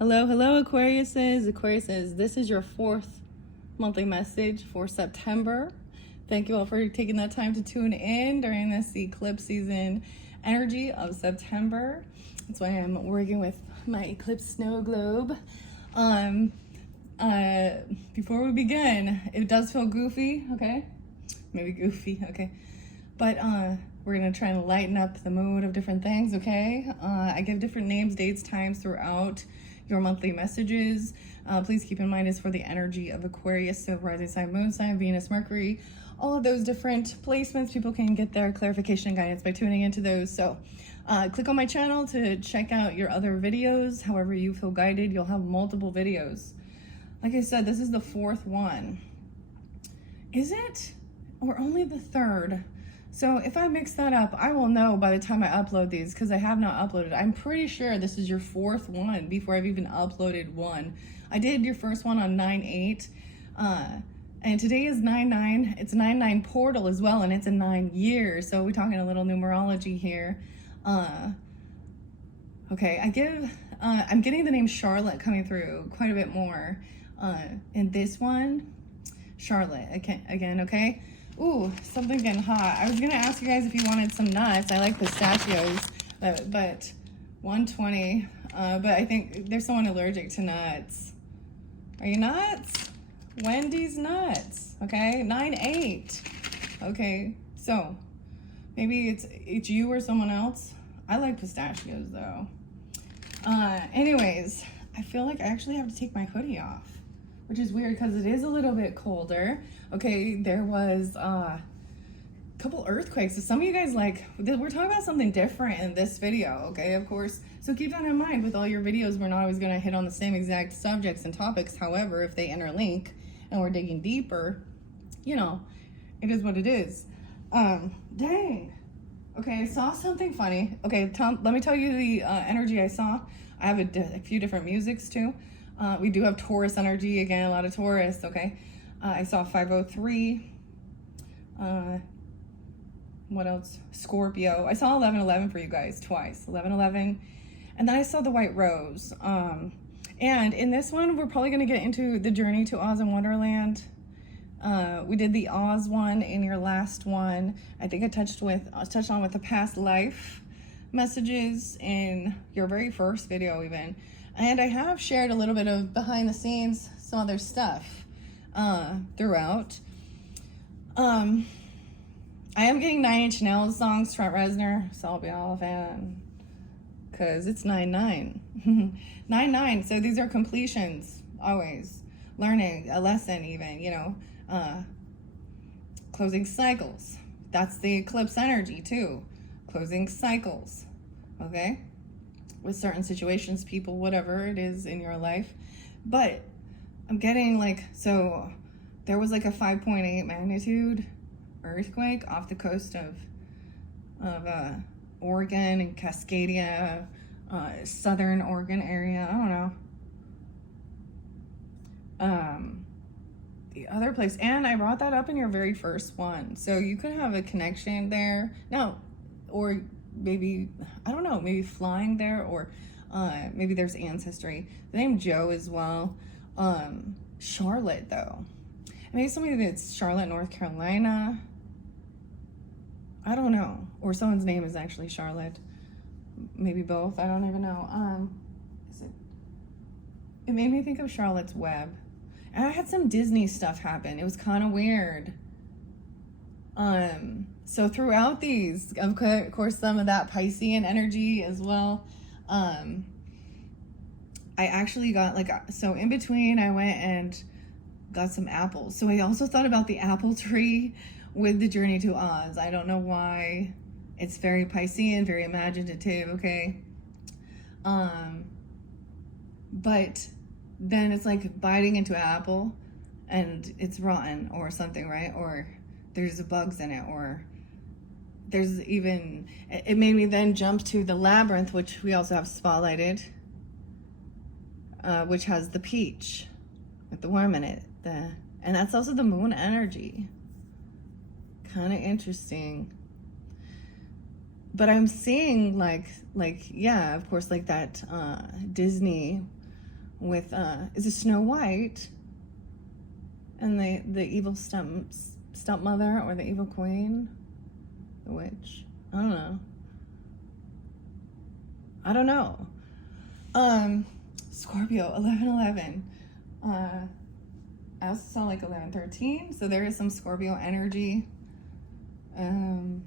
Hello, hello, Aquariuses. Aquariuses, this is your fourth monthly message for September. Thank you all for taking that time to tune in during this eclipse season energy of September. That's why I'm working with my eclipse snow globe. Before we begin, it does feel goofy, okay? Maybe goofy, okay? But we're gonna try and lighten up the mood of different things, okay? I give different names, dates, times throughout your monthly messages. Please keep in mind it's for the energy of Aquarius, so rising sign, moon sign, Venus, Mercury, all of those different placements. People can get their clarification and guidance by tuning into those. So click on my channel to check out your other videos. However you feel guided, you'll have multiple videos. Like I said, this is the fourth one. Is it? Or only the third? So if I mix that up, I will know by the time I upload these, because I have not uploaded. I'm pretty sure this is your fourth one before I've even uploaded one. I did your first one on 9/8, and today is 9/9. It's 9/9 portal as well, and it's a 9 years. So we're talking a little numerology here. Okay, I'm getting the name Charlotte coming through quite a bit more. In this one, Charlotte, again, okay? Ooh, something getting hot. I was gonna ask you guys if you wanted some nuts. I like pistachios, but 120. But I think there's someone allergic to nuts. Are you nuts? Wendy's nuts. Okay, 9/8. Okay, so maybe it's you or someone else. I like pistachios though. Anyways, I feel like I actually have to take my hoodie off, which is weird because it is a little bit colder. Okay, there was a couple earthquakes. So some of you guys we're talking about something different in this video, okay, of course. So keep that in mind with all your videos. We're not always gonna hit on the same exact subjects and topics. However, if they interlink and we're digging deeper, you know, it is what it is. Dang. Okay, I saw something funny. Okay, let me tell you the energy I saw. I have a few different musics too. We do have Taurus energy, again, a lot of Taurus, okay? I saw 503. What else? Scorpio. I saw 1111 for you guys twice, 1111. And then I saw the White Rose. And in this one, we're probably gonna get into the journey to Oz and Wonderland. We did the Oz one in your last one. I think I touched on with the past life messages in your very first video even. And I have shared a little bit of behind the scenes, some other stuff throughout. I am getting 9 Inch Nails songs, Trent Reznor, so I'll be all a fan. Because it's 9/9. 9/9, so these are completions, always. Learning a lesson even, you know. Closing cycles. That's the eclipse energy too. Closing cycles, okay? With certain situations, people, whatever it is in your life. But I'm getting so there was a 5.8 magnitude earthquake off the coast of Oregon and Cascadia, southern Oregon area. I don't know. The other place, and I brought that up in your very first one. So you could have a connection there. No, or maybe, I don't know, maybe flying there, or maybe there's ancestry. The name Joe as well. Charlotte though. Maybe somebody that's Charlotte, North Carolina. I don't know. Or someone's name is actually Charlotte. Maybe both. I don't even know. It made me think of Charlotte's Web. And I had some Disney stuff happen. It was kind of weird. So throughout these, of course, some of that Piscean energy as well. I actually got so in between I went and got some apples. So I also thought about the apple tree with the Journey to Oz. I don't know why. It's very Piscean, very imaginative, okay? But then it's like biting into an apple and it's rotten or something, right? Or there's bugs in it, or there's even, it made me then jump to the labyrinth, which we also have spotlighted, which has the peach with the worm in it. And that's also the moon energy. Kind of interesting. But I'm seeing yeah, of course, that Disney with, is it Snow White? And the evil stepmother, or the evil queen? The witch? I don't know. Scorpio, 11:11. I also saw like 11:13, so there is some Scorpio energy. And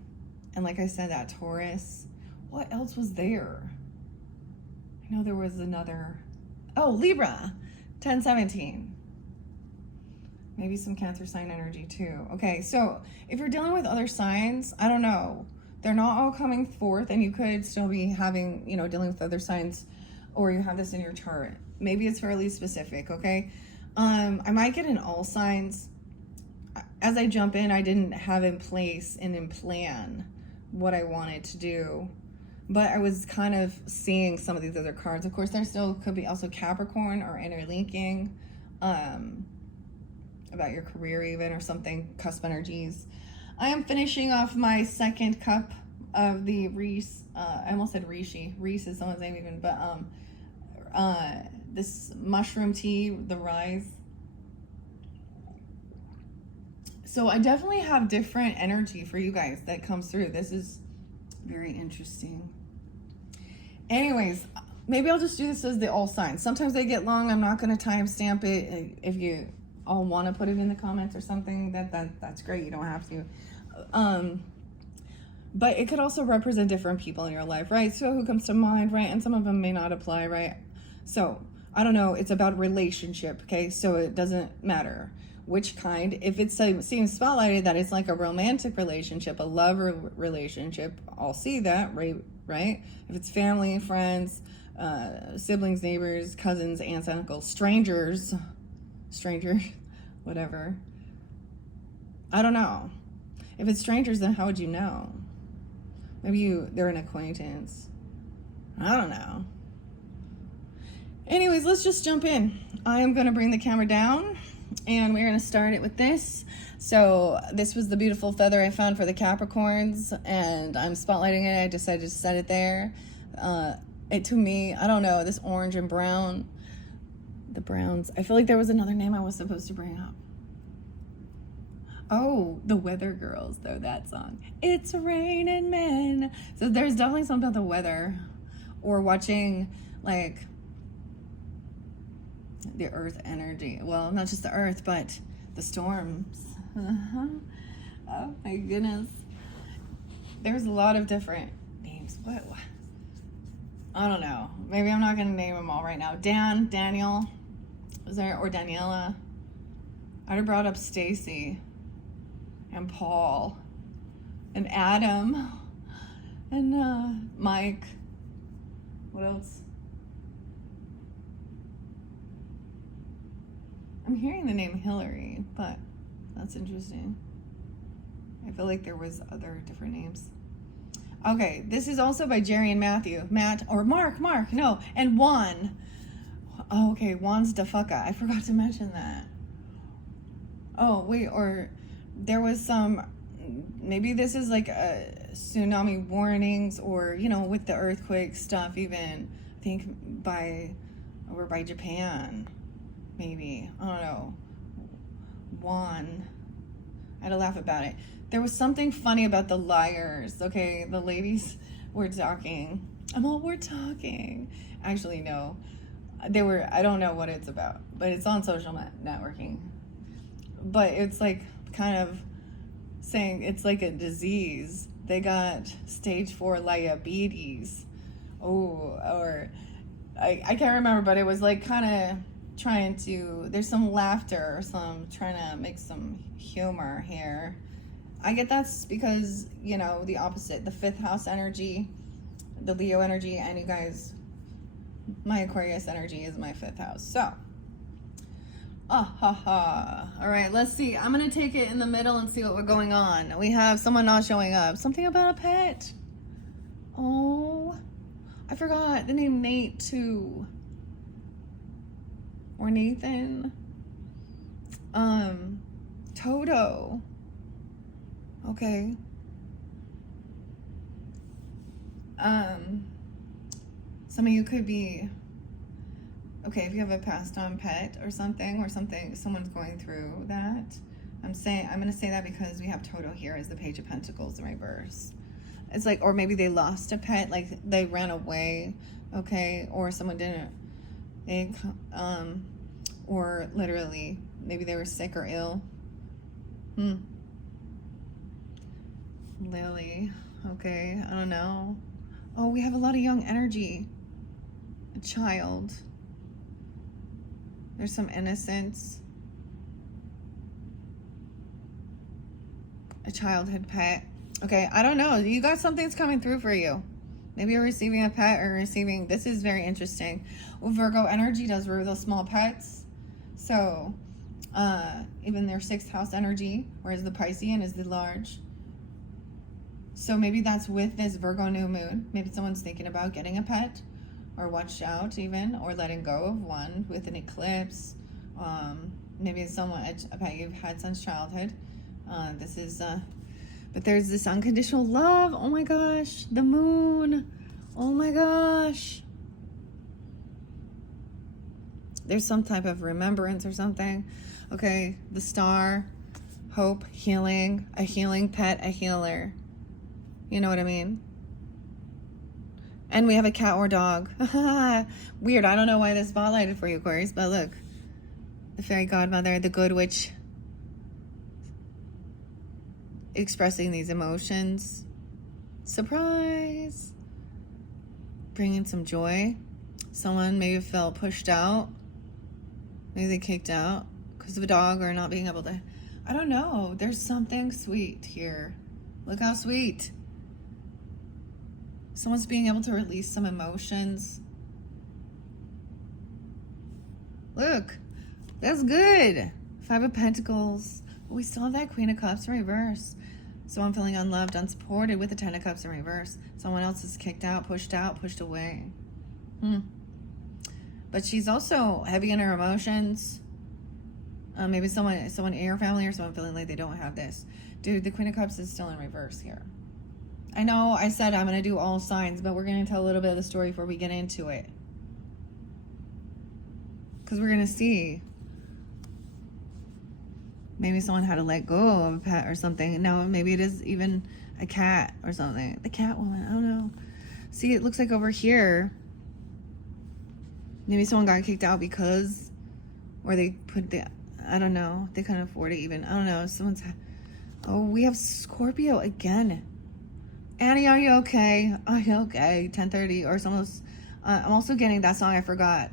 like I said, that Taurus. What else was there? I know there was another. Oh, Libra, 10:17. Maybe some Cancer sign energy too. Okay, so if you're dealing with other signs, I don't know. They're not all coming forth, and you could still be having, dealing with other signs, or you have this in your chart. Maybe it's fairly specific, okay? I might get in all signs. As I jump in, I didn't have in place and in plan what I wanted to do, but I was kind of seeing some of these other cards. Of course, there still could be also Capricorn or interlinking, about your career even, or something, cusp energies. I am finishing off my second cup of the Reese, I almost said Rishi. Reese is someone's name even, but this mushroom tea, the Rise. So I definitely have different energy for you guys that comes through. This is very interesting. Anyways, maybe I'll just do this as the all signs. Sometimes they get long. I'm not going to timestamp it. If you all want to put it in the comments or something, that's great. You don't have to. But it could also represent different people in your life, right? So who comes to mind, right? And some of them may not apply, right? So I don't know. It's about relationship, okay? So it doesn't matter which kind. If it seems spotlighted that it's like a romantic relationship, a love relationship, I'll see that, right? If it's family, friends, siblings, neighbors, cousins, aunts, uncles, strangers, whatever. I don't know. If it's strangers, then how would you know? Maybe they're an acquaintance. I don't know. Anyways, let's just jump in. I am going to bring the camera down, and we're going to start it with this. So this was the beautiful feather I found for the Capricorns, and I'm spotlighting it. I decided to set it there. It, to me, I don't know, this orange and brown, the browns. I feel like there was another name I was supposed to bring up. Oh, the Weather Girls, though, that song. It's raining men. So there's definitely something about the weather, or watching, like, the earth energy. Well, not just the earth, but the storms. Oh my goodness. There's a lot of different names. What? I don't know. Maybe I'm not going to name them all right now. Daniel, is there, or Daniela? I'd have brought up Stacy and Paul and Adam and Mike. What else? I'm hearing the name Hillary, but that's interesting. I feel like there was other different names. Okay, this is also by Jerry and Matthew. Mark, no, and Juan. Oh, okay, Juan's da fucka. I forgot to mention that. Oh, wait, or there was some, maybe this is like a tsunami warnings, or, with the earthquake stuff even, I think by Japan. Maybe. I don't know. Juan. I had to laugh about it. There was something funny about the liars. Okay, the ladies were talking. We're talking. Actually, no. I don't know what it's about, but it's on social networking. But it's like kind of saying it's like a disease. They got stage 4 diabetes. Oh, or I can't remember, but it was like kind of trying to, there's some laughter, trying to make some humor here. I get that's because, the opposite, the 5th house energy, the Leo energy, and you guys, my Aquarius energy is my 5th house. So, all right, let's see. I'm going to take it in the middle and see what we're going on. We have someone not showing up. Something about a pet. Oh, I forgot the name Nate too. Or Nathan. Toto. Okay. Some of you could be Okay, if you have a passed on pet or something, someone's going through that. I'm going to say that because we have Toto here as the Page of Pentacles in reverse. It's like, or maybe they lost a pet, like they ran away, okay, or someone didn't, or literally, maybe they were sick or ill. Lily, okay, I don't know. Oh, we have a lot of young energy. A child. There's some innocence. A childhood pet. Okay, I don't know. You got something's coming through for you. Maybe you're receiving a pet or receiving... This is very interesting. Well, Virgo energy does rule those small pets. So, even their 6th house energy, whereas the Piscean is the large. So maybe that's with this Virgo new moon. Maybe someone's thinking about getting a pet. Or watch out even, or letting go of one with an eclipse. Maybe it's someone, a pet you've had since childhood. But there's this unconditional love. Oh my gosh, the moon. Oh my gosh. There's some type of remembrance or something. Okay, the star, hope, healing, a healing pet, a healer. You know what I mean? And we have a cat or dog. Weird. I don't know why this spotlighted for you, Aquarius, but look. The fairy godmother, the good witch, expressing these emotions. Surprise. Bringing some joy. Someone maybe felt pushed out. Maybe they kicked out because of a dog or not being able to. I don't know. There's something sweet here. Look how sweet. Someone's being able to release some emotions. Look, that's good. 5 of Pentacles. But we still have that Queen of Cups in reverse. So I'm feeling unloved, unsupported with the 10 of Cups in reverse. Someone else is kicked out, pushed away. But she's also heavy in her emotions. Maybe someone in your family or someone feeling like they don't have this. Dude, the Queen of Cups is still in reverse here. I know I said I'm going to do all signs, but we're going to tell a little bit of the story before we get into it. Because we're going to see. Maybe someone had to let go of a pet or something. No, maybe it is even a cat or something. The cat woman, I don't know. See, it looks like over here, maybe someone got kicked out because, or they put the, I don't know, they couldn't afford it even. I don't know, oh, we have Scorpio again. Annie, are you okay? Are you okay? 10:30 or almost. I'm also getting that song I forgot.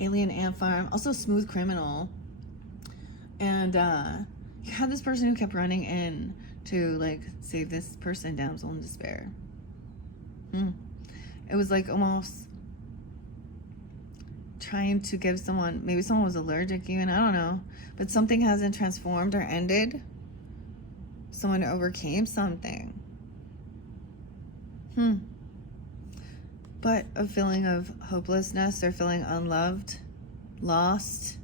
Alien Ant Farm. Also Smooth Criminal. And you had this person who kept running in to like save this person, damsel in despair. It was like almost trying to give someone, maybe someone was allergic even, I don't know. But something hasn't transformed or ended. Someone overcame something. But a feeling of hopelessness or feeling unloved, lost.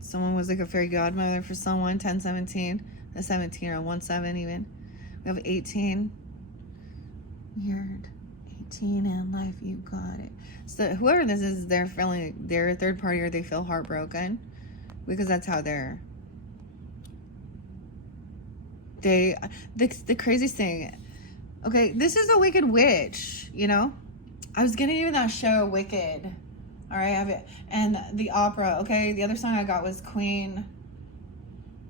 Someone was like a fairy godmother for someone. 10-17, a 17 or a 1-7 even. We have 18. Weird. 18 in life, you got it. So whoever this is, they're feeling, they're a third party or they feel heartbroken because that's how they're. The craziest thing, okay, this is a Wicked Witch, you know? I was getting even that show, Wicked. All right, I have it. And the opera, okay? The other song I got was Queen,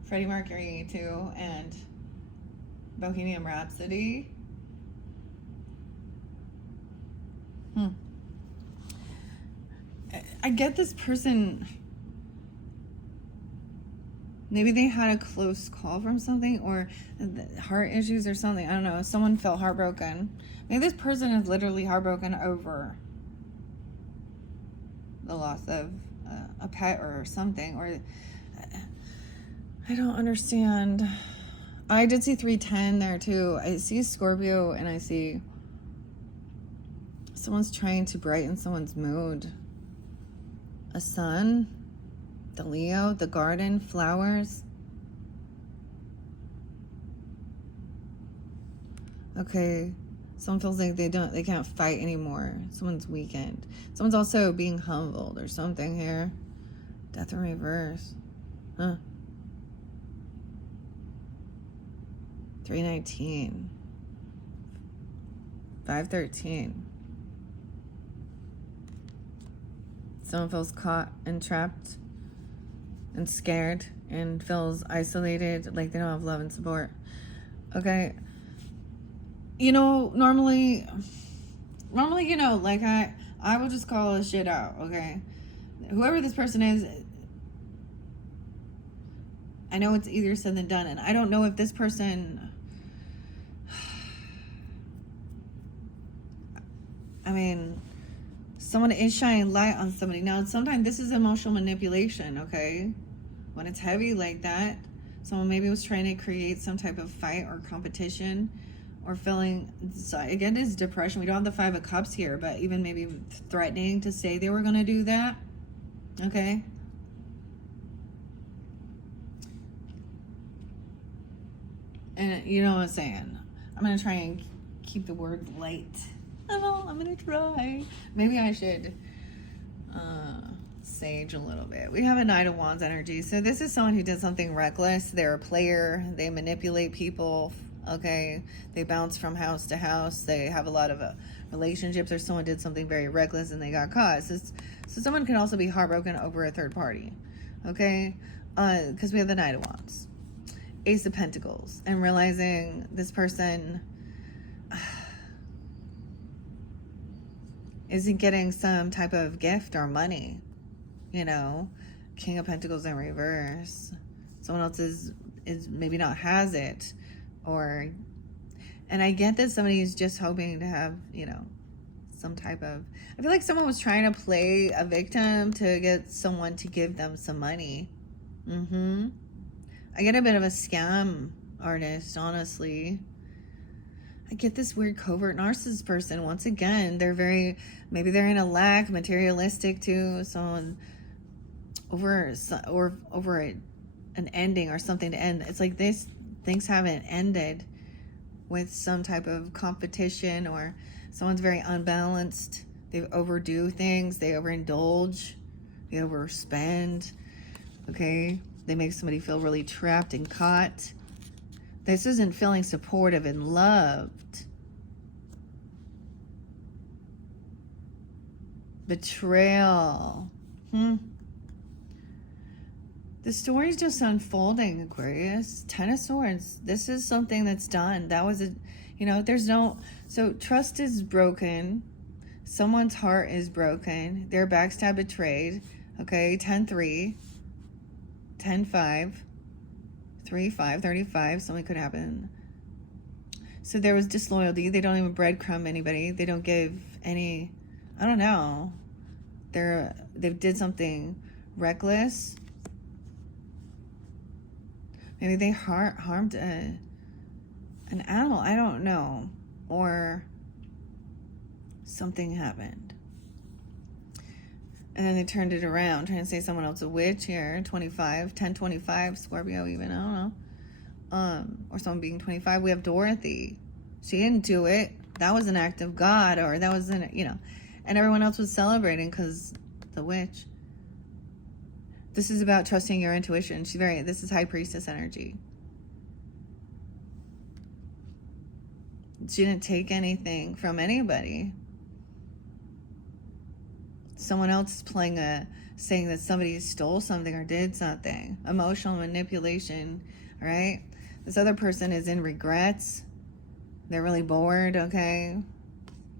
Freddie Mercury, too, and Bohemian Rhapsody. I get this person... Maybe they had a close call from something or heart issues or something. I don't know. Someone felt heartbroken. Maybe this person is literally heartbroken over the loss of a pet or something. Or I don't understand. I did see 310 there too. I see Scorpio and I see someone's trying to brighten someone's mood. A sun. The Leo, the garden, flowers. Okay. Someone feels like they can't fight anymore. Someone's weakened. Someone's also being humbled or something here. Death in reverse. Huh. 319. 513. Someone feels caught and trapped and scared and feels isolated, like they don't have love and support. Okay. You know, normally, you know, like I will just call this shit out, okay? Whoever this person is, I know it's easier said than done, and I don't know if this person, I mean, someone is shining light on somebody. Now, sometimes this is emotional manipulation, okay? When it's heavy like that, someone maybe was trying to create some type of fight or competition, or feeling, again, it's depression. We don't have the 5 of Cups here, but even maybe threatening to say they were going to do that, okay? And you know what I'm saying? I'm going to try and keep the word light. I'm going to try. Maybe I should sage a little bit. We have a Knight of Wands energy. So this is someone who did something reckless. They're a player. They manipulate people. Okay, they bounce from house to house. They have a lot of relationships, or someone did something very reckless and they got caught. So someone can also be heartbroken over a third party. Okay, because we have the Knight of Wands, Ace of Pentacles, and realizing this person isn't getting some type of gift or money. You know, King of Pentacles in reverse. Someone else is maybe not has it. And I get that somebody is just hoping to have, you know, some type of, I feel like someone was trying to play a victim to get someone to give them some money. I get a bit of a scam artist, honestly. I get this weird covert narcissist person. Once again, maybe they're in a lack, materialistic too. Someone over an ending or something to end. It's like things haven't ended with some type of competition, or someone's very unbalanced. They overdo things. They overindulge. They overspend. Okay. They make somebody feel really trapped and caught. This isn't feeling supportive and loved. Betrayal. The story's just unfolding, Aquarius. 10 of Swords. This is something that's done. That was so trust is broken. Someone's heart is broken. They're backstab, betrayed. Okay, 10-3, 10-5, 3-5, 35. Something could happen. So there was disloyalty. They don't even breadcrumb anybody. They don't give any, I don't know. They did something reckless. Maybe they harmed an animal. I don't know. Or something happened. And then they turned it around, trying to say someone else a witch here. 25, 10-25, Scorpio even, I don't know. Or someone being 25. We have Dorothy. She didn't do it. That was an act of God, or that was and everyone else was celebrating because the witch. This is about trusting your intuition. This is High Priestess energy. She didn't take anything from anybody. Someone else is saying that somebody stole something or did something. Emotional manipulation, all right? This other person is in regrets. They're really bored, okay?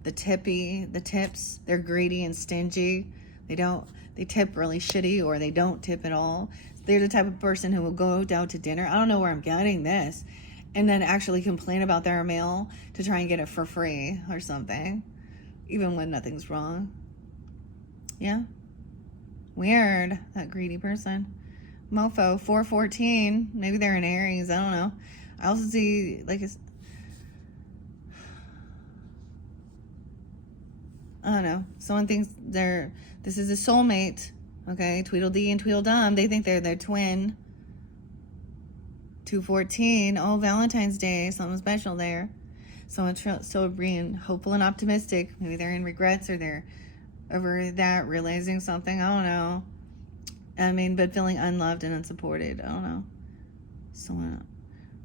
The tips, they're greedy and stingy. They tip really shitty, or they don't tip at all. They're the type of person who will go out to dinner. I don't know where I'm getting this. And then actually complain about their meal to try and get it for free or something. Even when nothing's wrong. Yeah. Weird. That greedy person. Mofo, 414. Maybe they're in Aries. I don't know. I also see I don't know. Someone thinks this is a soulmate. Okay, Tweedledee and Tweedledum. They think they're their twin. 214. Oh, Valentine's Day. Something special there. So being hopeful and optimistic. Maybe they're in regrets or they're over that, realizing something. I don't know. I mean, but feeling unloved and unsupported. I don't know. So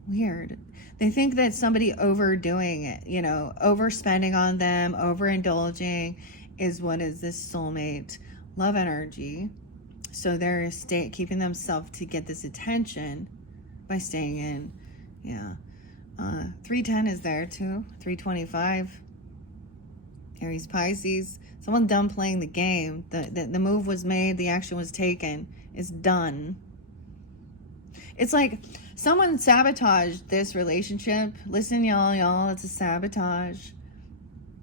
weird. They think that somebody overdoing it, you know, overspending on them, overindulging is what is this soulmate love energy. So they're keeping themselves to get this attention by staying in. Yeah. 310 is there too. 325. Aries, Pisces. Someone done playing the game. The move was made. The action was taken. It's done. It's like someone sabotaged this relationship. Listen, y'all, it's a sabotage.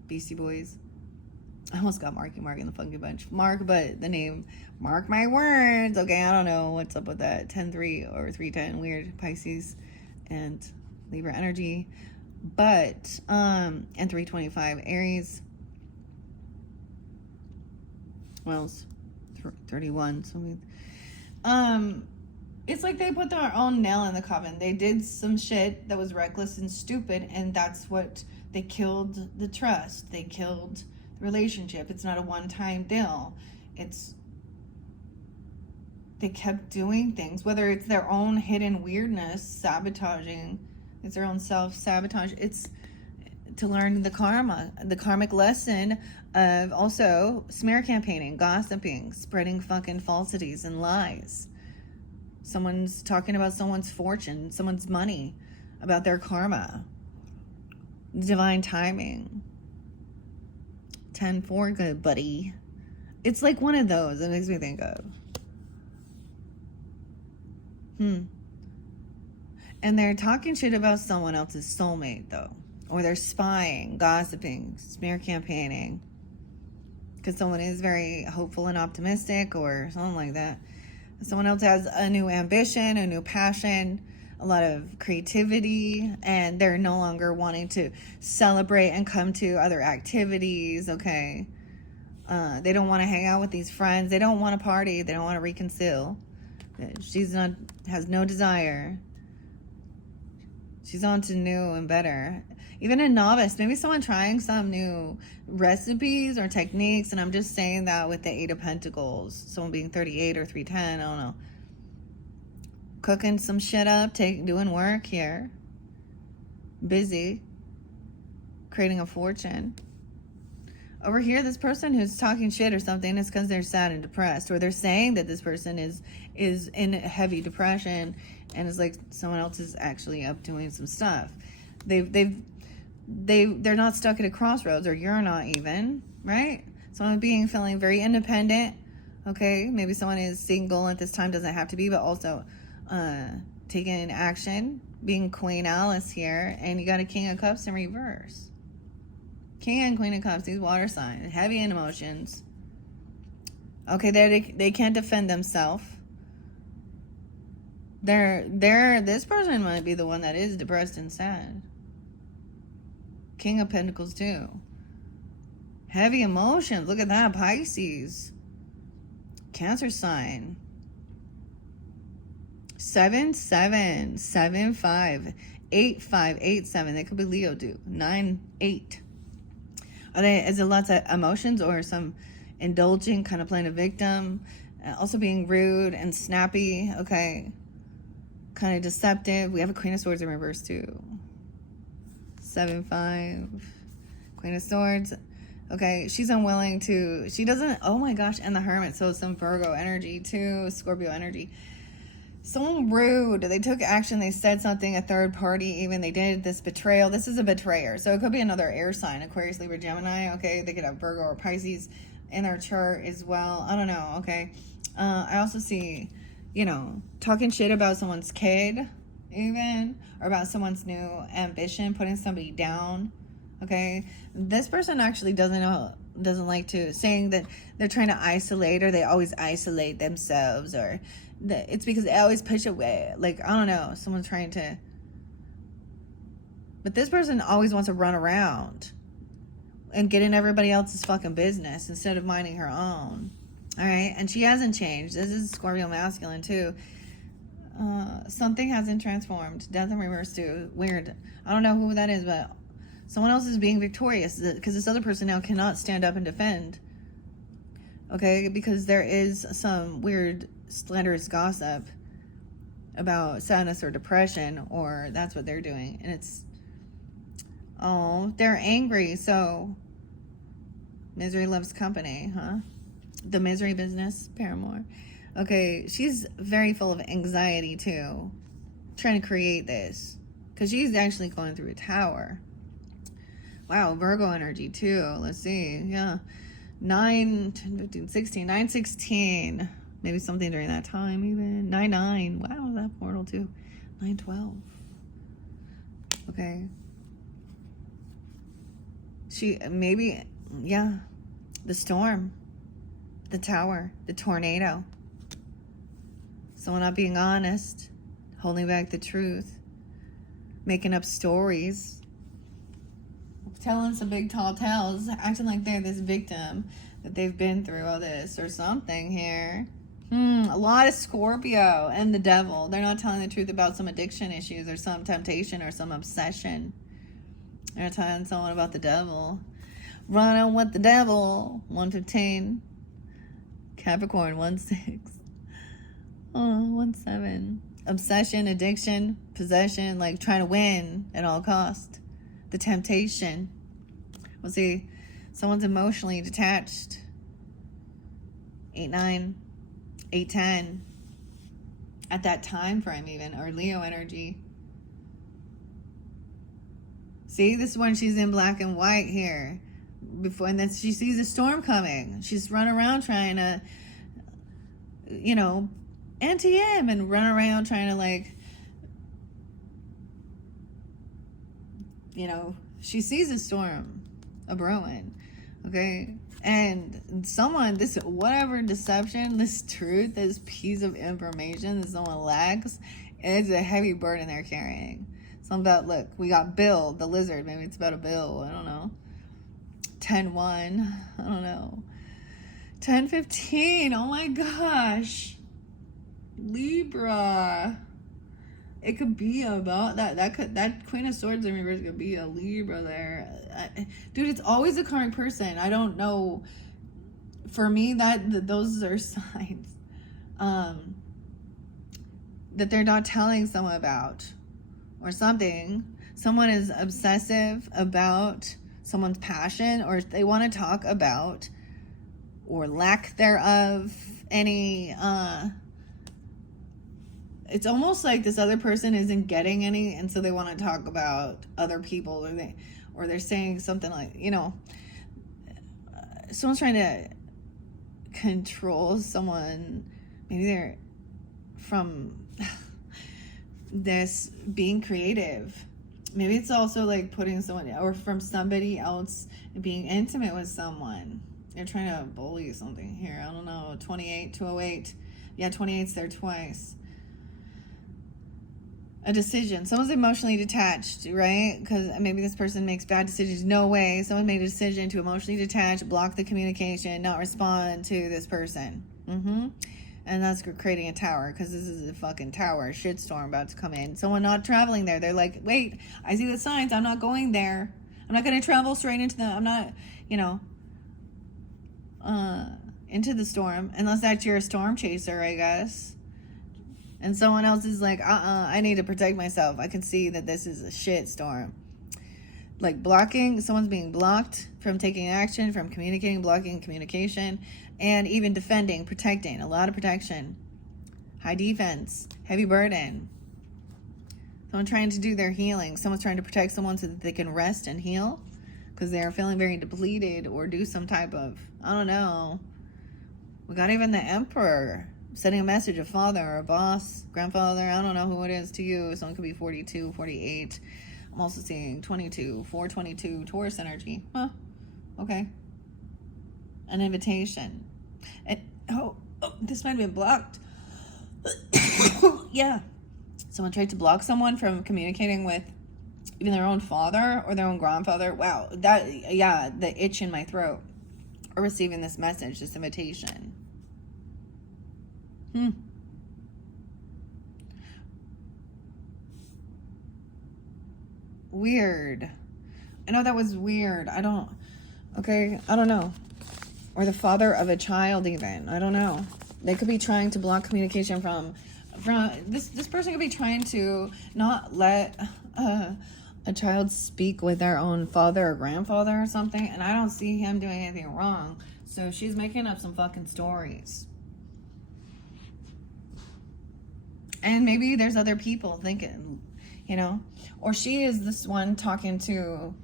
Beastie Boys. I almost got Marky Mark in the Funky Bunch. Mark, but the name, mark my words. Okay, I don't know what's up with that. 10-3 or 310. Weird. Pisces and Libra energy. But, and 325. Aries. Well, 31. So, it's like they put their own nail in the coffin. They did some shit that was reckless and stupid, and that's what they killed the trust. They killed the relationship. It's not a one-time deal. They kept doing things, whether it's their own hidden weirdness, sabotaging. It's their own self-sabotage. It's to learn the karmic lesson of also smear campaigning, gossiping, spreading fucking falsities and lies. Someone's talking about someone's fortune, someone's money, about their karma. Divine timing. 10-4, good buddy. It's like one of those it makes me think of. And they're talking shit about someone else's soulmate, though. Or they're spying, gossiping, smear campaigning. Because someone is very hopeful and optimistic or something like that. Someone else has a new ambition, a new passion, a lot of creativity, and they're no longer wanting to celebrate and come to other activities, okay? They don't want to hang out with these friends. They don't want to party. They don't want to reconcile. Has no desire. She's on to new and better. Even a novice, maybe someone trying some new recipes or techniques, and I'm just saying that with the 8 of Pentacles, someone being 38 or 310, I don't know. Cooking some shit up, doing work here. Busy. Creating a fortune. Over here, this person who's talking shit or something is because they're sad and depressed, or they're saying that this person is in heavy depression, and it's like someone else is actually up doing some stuff. They're not stuck at a crossroads, or you're not even, right? Someone feeling very independent, okay? Maybe someone is single at this time, doesn't have to be, but also taking action, being Queen Alice here, and you got a King of Cups in reverse. King and Queen of Cups, these water signs, heavy in emotions. Okay, they can't defend themselves. This person might be the one that is depressed and sad. King of Pentacles too. Heavy emotions. Look at that, Pisces. Cancer sign. 7-7, 7-5, 8-5, 8-7. They could be Leo too. 9-8. Is it lots of emotions or some indulging, kind of playing a victim? Also being rude and snappy, okay? Kind of deceptive. We have a Queen of Swords in reverse too. 7-5. Queen of Swords. Okay, she's unwilling to, she doesn't, oh my gosh, and the Hermit. So some Virgo energy too, Scorpio energy. Someone rude. They took action. They said something, a third party even. They did this betrayal. This is a betrayer. So it could be another air sign, Aquarius, Libra, Gemini. Okay, they could have Virgo or Pisces in their chart as well. I don't know, okay. I also see, talking shit about someone's kid even, or about someone's new ambition, putting somebody down, okay. This person actually doesn't like to, saying that they're trying to isolate, or they always isolate themselves, or it's because they always push away. Like, I don't know, someone's trying to, but this person always wants to run around and get in everybody else's fucking business instead of minding her own. All right, and she hasn't changed. This is Scorpio masculine too. Something hasn't transformed. Death in reverse too. Weird. I don't know who that is, but Someone else is being victorious because this other person now cannot stand up and defend. Okay, because there is some weird slanderous gossip about sadness or depression, or that's what they're doing. And it's, oh, they're angry. So misery loves company, huh? The misery business, paramour. Okay, she's very full of anxiety too, trying to create this, because she's actually going through a tower. Wow, Virgo energy too. Let's see. Yeah. 9, 10, 15, 16. 9, 16. Maybe something during that time even. 9, 9. Wow, that portal too. 9, 12. Okay. She, maybe, yeah. The storm. The tower. The tornado. Someone not being honest. Holding back the truth. Making up stories. Telling some big tall tales, acting like they're this victim, that they've been through all this or something here. A lot of Scorpio and the devil. They're not telling the truth about some addiction issues or some temptation or some obsession. They're telling someone about the devil. Running with the devil. 115. Capricorn 1-6. Oh, 1-7. Obsession, addiction, possession, like trying to win at all costs. The temptation. We'll see. Someone's emotionally detached. 8, 9, 8, 10. At that time frame even, or Leo energy. See, this is when she's in black and white here. Before, and then she sees a storm coming. She's running around trying to, you know, anti-him and run around trying to, like, you know, she sees a storm, a brewing, okay? And someone, this, whatever deception, this truth, this piece of information that someone lacks, is a heavy burden they're carrying. Something about, look, we got Bill, the lizard. Maybe it's about a bill. I don't know. 10-1. I don't know. 10-15. Oh my gosh. Libra. It could be about that Queen of Swords in reverse could be a Libra there. Dude, it's always a karmic person. I don't know. For me, those are signs that they're not telling someone about or something. Someone is obsessive about someone's passion, or they want to talk about or lack thereof any it's almost like this other person isn't getting any, and so they want to talk about other people, or they're saying something like, you know, someone's trying to control someone. Maybe they're from this being creative. Maybe it's also like putting someone, or from somebody else being intimate with someone. They're trying to bully something here. I don't know. 28, 208. Yeah, 28's there twice. A decision. Someone's emotionally detached, right? Because maybe this person makes bad decisions. No way. Someone made a decision to emotionally detach, block the communication, not respond to this person. And that's creating a tower, because this is a fucking tower. Shitstorm about to come in. Someone not traveling there. They're like, wait, I see the signs. I'm not going there. I'm not going to travel straight into I'm not, you know, into the storm. Unless that's you're a storm chaser, I guess. And someone else is like, I need to protect myself. I can see that this is a shit storm. Like blocking, someone's being blocked from taking action, from communicating, blocking communication, and even defending, protecting. A lot of protection. High defense, heavy burden. Someone trying to do their healing. Someone's trying to protect someone so that they can rest and heal, because they're feeling very depleted, or do some type of, I don't know. We got even the Emperor. Sending a message, a father or a boss, grandfather, I don't know who it is to you. Someone could be 42, 48. I'm also seeing 22, 422, Taurus energy. Huh, okay. An invitation. And, this might have been blocked. Yeah. Someone tried to block someone from communicating with even their own father or their own grandfather. Wow, the itch in my throat. Or receiving this message, this invitation. Weird. I know that was weird. I don't know. Or the father of a child even. I don't know. They could be trying to block communication from this person could be trying to not let a child speak with their own father or grandfather or something, and I don't see him doing anything wrong. So she's making up some fucking stories. And maybe there's other people thinking, you know, or she is this one talking to,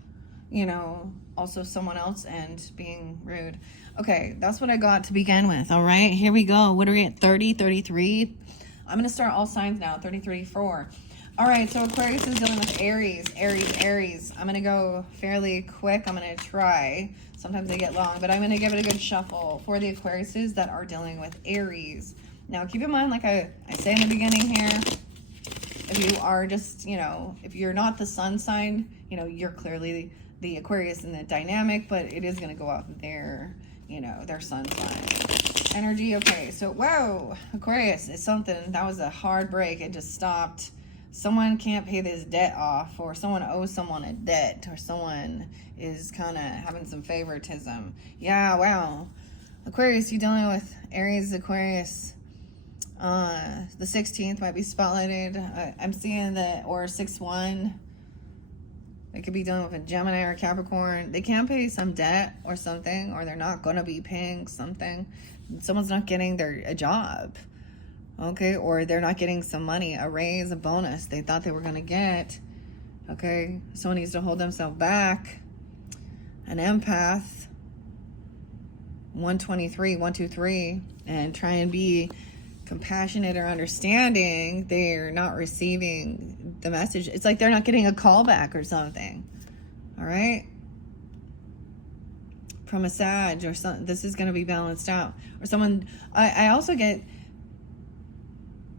you know, also someone else and being rude. Okay, that's what I got to begin with. All right, here we go. What are we at? 30, 33. I'm going to start all signs now. 33, 4. All right, so Aquarius is dealing with Aries. I'm going to go fairly quick. I'm going to try. Sometimes they get long, but I'm going to give it a good shuffle for the Aquariuses that are dealing with Aries. Now, keep in mind, like I say in the beginning here, if you are just, you know, if you're not the sun sign, you know, you're clearly the Aquarius in the dynamic, but it is going to go off their, you know, their sun sign energy. Okay, so, whoa, Aquarius is something. That was a hard break. It just stopped. Someone can't pay this debt off, or someone owes someone a debt, or someone is kind of having some favoritism. Yeah, wow. Aquarius, you dealing with Aries, Aquarius. The 16th might be spotlighted. I'm seeing that, or 6-1. They could be dealing with a Gemini or Capricorn. They can't pay some debt or something, or they're not going to be paying something. Someone's not getting a job. Okay, or they're not getting some money, a raise, a bonus they thought they were going to get. Okay, someone needs to hold themselves back. An empath, 123, 123, and try and be compassionate or understanding. They're not receiving the message. It's like they're not getting a call back or something. All right, from a Sag or something. This is going to be balanced out. Or someone, I also get,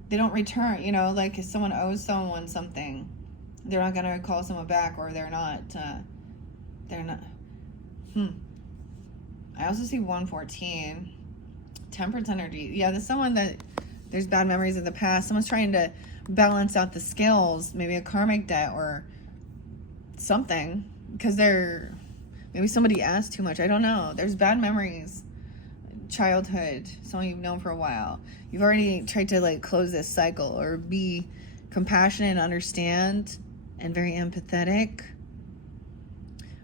they don't return, you know, like if someone owes someone something, they're not going to call someone back, or they're not I also see 114, temperance energy. Yeah, there's someone that there's bad memories of the past. Someone's trying to balance out the scales, maybe a karmic debt or something, because maybe somebody asked too much. I don't know. There's bad memories. Childhood, someone you've known for a while. You've already tried to like close this cycle or be compassionate and understand and very empathetic.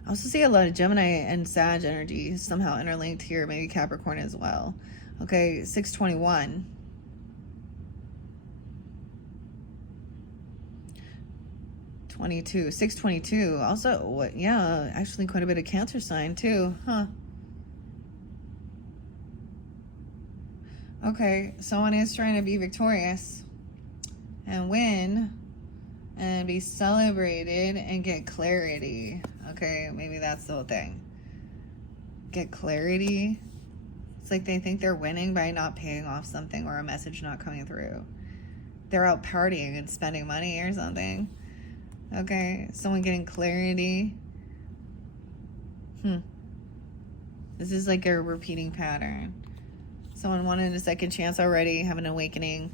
I also see a lot of Gemini and Sag energy somehow interlinked here, maybe Capricorn as well. Okay, 621. '22, 622. Also, yeah, actually quite a bit of Cancer sign too, huh? Okay, someone is trying to be victorious and win and be celebrated and get clarity. Okay, maybe that's the whole thing. Get clarity. It's like they think they're winning by not paying off something or a message not coming through. They're out partying and spending money or something. Okay, someone getting clarity. This is like a repeating pattern. Someone wanted a second chance already, have an awakening,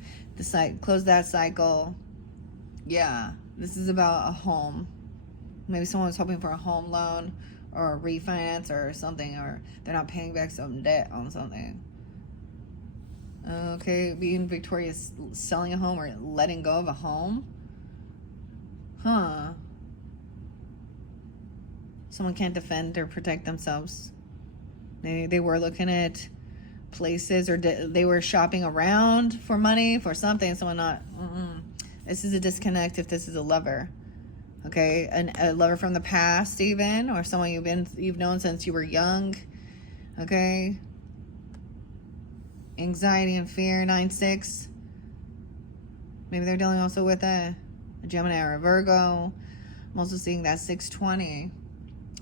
close that cycle. Yeah, this is about a home. Maybe someone was hoping for a home loan or a refinance or something, or they're not paying back some debt on something. Okay, being victorious, selling a home or letting go of a home. Huh. Someone can't defend or protect themselves. They were looking at places, or they were shopping around for money for something. Someone not. This is a disconnect if this is a lover. Okay, a lover from the past even, or someone you've known since you were young. Okay. Anxiety and fear, 9-6. Maybe they're dealing also with a Gemini or a Virgo. I'm also seeing that 620.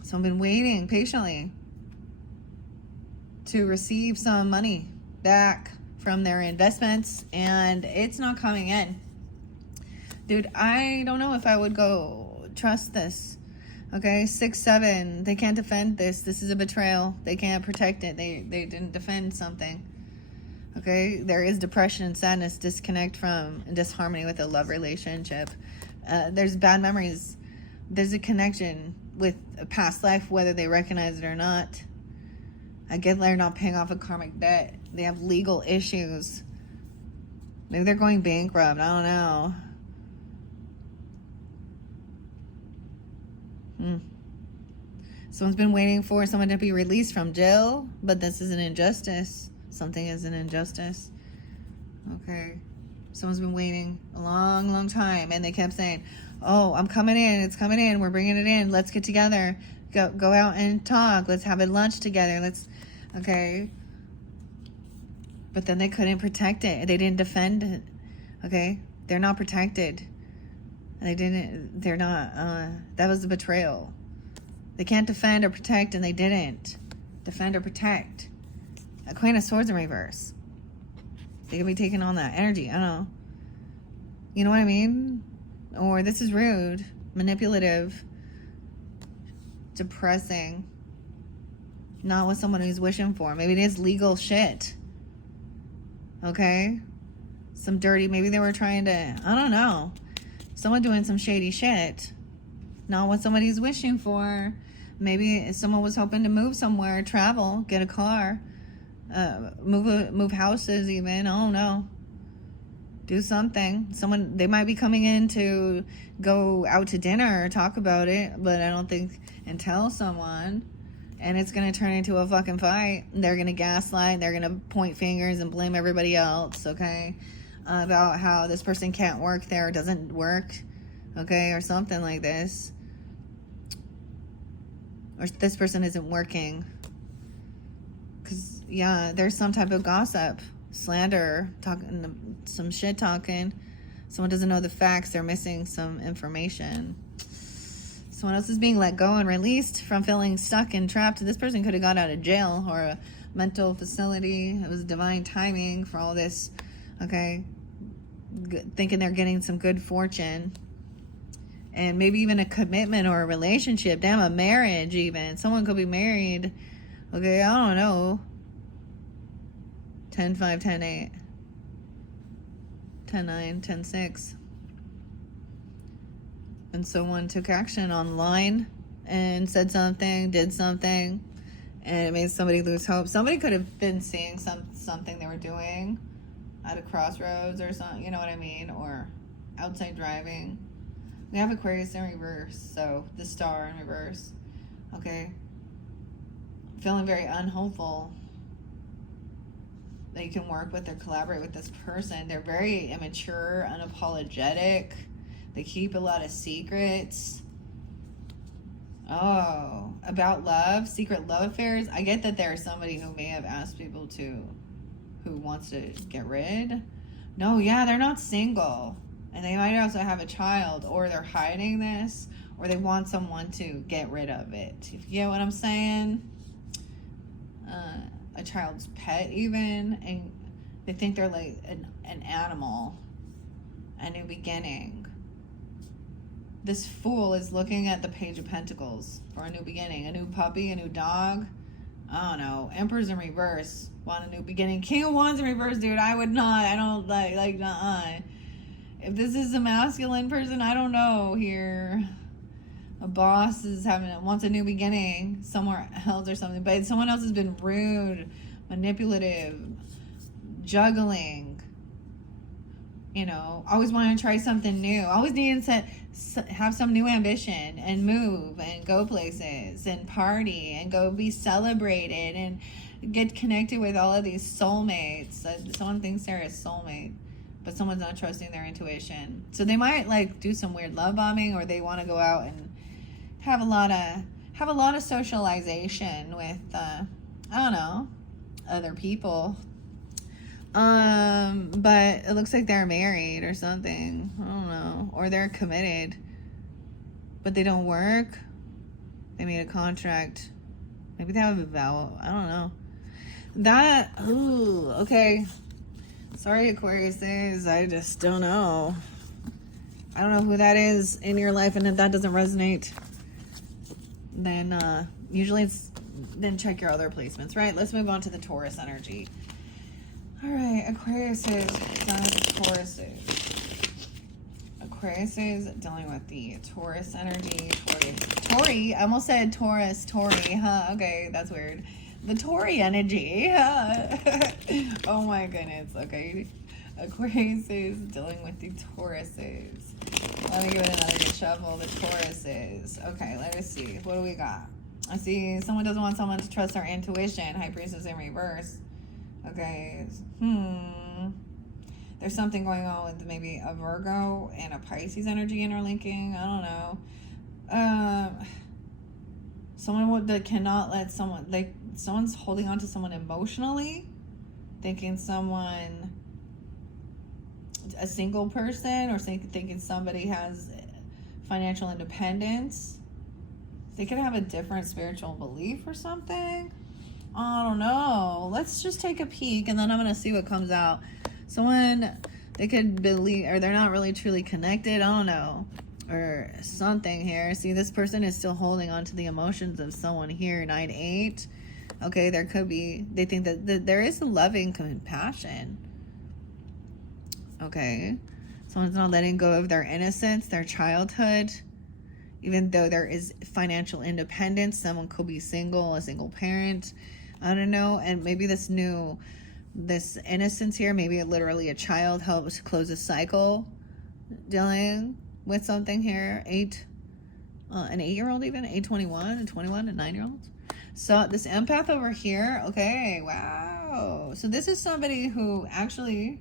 Someone been waiting patiently to receive some money back from their investments, and it's not coming in. Dude, I don't know if I would go trust this. Okay, 6-7. They can't defend this. This is a betrayal. They can't protect it. They didn't defend something. Okay, there is depression and sadness, disconnect from and disharmony with a love relationship. There's bad memories. There's a connection. with a past life, whether they recognize it or not. I get they're not paying off a karmic debt. They have legal issues. Maybe they're going bankrupt. I don't know. Someone's been waiting for someone to be released from jail, but this is an injustice. Something is an injustice. Okay. Someone's been waiting a long, long time, and they kept saying, oh, I'm coming in. It's coming in. We're bringing it in. Let's get together. Go out and talk. Let's have a lunch together. Okay. But then they couldn't protect it. They didn't defend it. Okay. They're not protected. They're not, that was a betrayal. They can't defend or protect, and they didn't defend or protect. A Queen of Swords in reverse. They could be taking on that energy. I don't know. You know what I mean? Or this is rude, manipulative, depressing. Not what someone who's wishing for. Maybe it is legal shit. Okay? Some dirty, maybe they were trying to, I don't know. Someone doing some shady shit. Not what somebody's wishing for. Maybe someone was hoping to move somewhere, travel, get a car, move houses even. I don't know. Do something. They might be coming in to go out to dinner or talk about it, but I don't think, and tell someone, and it's going to turn into a fucking fight. They're going to gaslight. They're going to point fingers and blame everybody else, okay? About how this person can't work there or doesn't work, okay? Or something like this. Or this person isn't working. Because, yeah, there's some type of gossip, slander, some shit talking. Someone doesn't know the facts. They're missing some information. Someone else is being let go and released from feeling stuck and trapped. This person could have got out of jail or a mental facility. It was divine timing for all this, okay? Thinking they're getting some good fortune. And maybe even a commitment or a relationship. Damn, a marriage even. Someone could be married. Okay, I don't know. 10-5, 10-8. 10-9, 10-6. And someone took action online and said something, did something, and it made somebody lose hope. Somebody could have been seeing something they were doing at a crossroads or something, you know what I mean? Or outside driving. We have Aquarius in reverse, so the star in reverse. Okay. Feeling very unhopeful that you can work with or collaborate with this person. They're very immature, unapologetic. They keep a lot of secrets. Oh, about love, secret love affairs. I get that there's somebody who may have asked people who wants to get rid. No, yeah, they're not single. And they might also have a child, or they're hiding this, or they want someone to get rid of it. If you get what I'm saying? A child's pet even, and they think they're like an animal, a new beginning. This fool is looking at the Page of Pentacles for a new beginning, a new puppy, a new dog. I don't know. Emperor's in reverse, want a new beginning. King of Wands in reverse, dude. I would not. I don't like If this is a masculine person, I don't know here. A boss wants a new beginning somewhere else or something, but someone else has been rude, manipulative, juggling. You know, always wanting to try something new. Always needing to have some new ambition and move and go places and party and go be celebrated and get connected with all of these soulmates. Someone thinks they're a soulmate, but someone's not trusting their intuition. So they might like do some weird love bombing, or they want to go out and have a lot of socialization with I don't know, other people. But it looks like they're married or something. I don't know. Or they're committed, but they don't work. They made a contract. Maybe they have a vow. I don't know. Ooh, okay. Sorry, Aquarius. I just don't know. I don't know who that is in your life, and if that doesn't resonate, then usually then check your other placements, right? Let's move on to the Taurus energy. All right, Aquarius. Aquarius is dealing with the Taurus energy. Tauri. I almost said Taurus. Tauri. Huh? Okay, that's weird. The Tauri energy. Oh my goodness. Okay. Aquarius is dealing with the Tauruses. Let me give it another good shuffle. The Tauruses. Okay, let us see. What do we got? I see someone doesn't want someone to trust their intuition. High Priestess in reverse. Okay. There's something going on with maybe a Virgo and a Pisces energy interlinking. I don't know. Someone that cannot let someone, like, someone's holding on to someone emotionally, thinking someone, a single person, or thinking somebody has financial independence. They could have a different spiritual belief or something. I don't know. Let's just take a peek, and then I'm going to see what comes out. Someone, they could believe, or they're not really truly connected. I don't know. Or something here. See, this person is still holding on to the emotions of someone here. 9-8. Okay, there could be, they think that there is a loving compassion. Okay. Someone's not letting go of their innocence, their childhood. Even though there is financial independence, someone could be single, a single parent. I don't know. And maybe this innocence here, maybe literally a child helps close a cycle, dealing with something here. An 8-year-old even, 8-21, and 21, and 9-year-old. So this empath over here, okay, wow. So this is somebody who actually,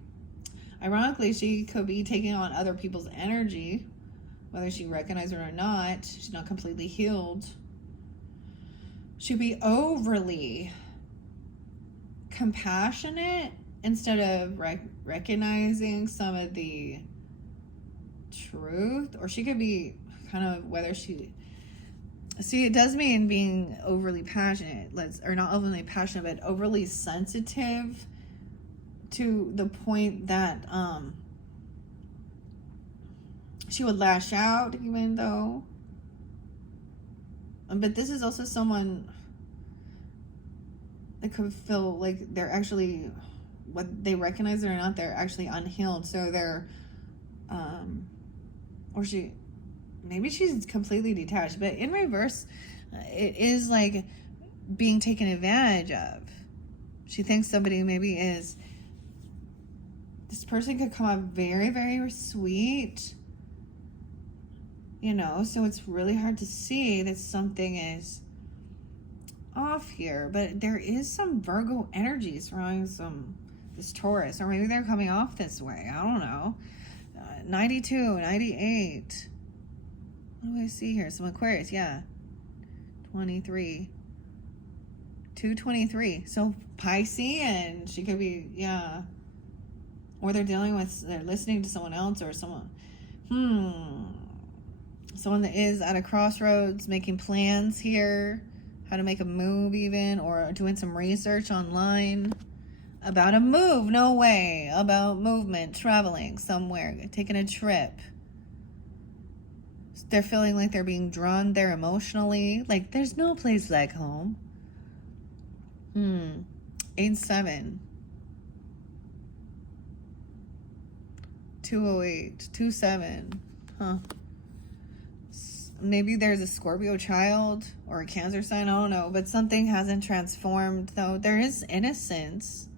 ironically, she could be taking on other people's energy, whether she recognizes it or not. She's not completely healed. She'd be overly compassionate instead of recognizing some of the truth. Or she could be kind of, whether she, see, it does mean being overly passionate, or not overly passionate, but overly sensitive to the point that she would lash out, even though, but this is also someone that could feel like they're actually, what they recognize it or not, they're actually unhealed. So they're, or maybe she's completely detached, but in reverse, it is like being taken advantage of. She thinks somebody maybe is, this person could come up very, very sweet, you know, so it's really hard to see that something is off here. But there is some Virgo energy surrounding this Taurus, or maybe they're coming off this way. I don't know. 92, 98. What do I see here? Some Aquarius, yeah. 23. 223. So Pisces, and she could be, yeah. Or they're listening to someone else, or someone, someone that is at a crossroads, making plans here, how to make a move even, or doing some research online about a move, no way, about movement, traveling somewhere, taking a trip. They're feeling like they're being drawn there emotionally, like there's no place like home. 8-7. 208, 27. Huh. Maybe there's a Scorpio child or a Cancer sign, I don't know, but something hasn't transformed, though. There is innocence.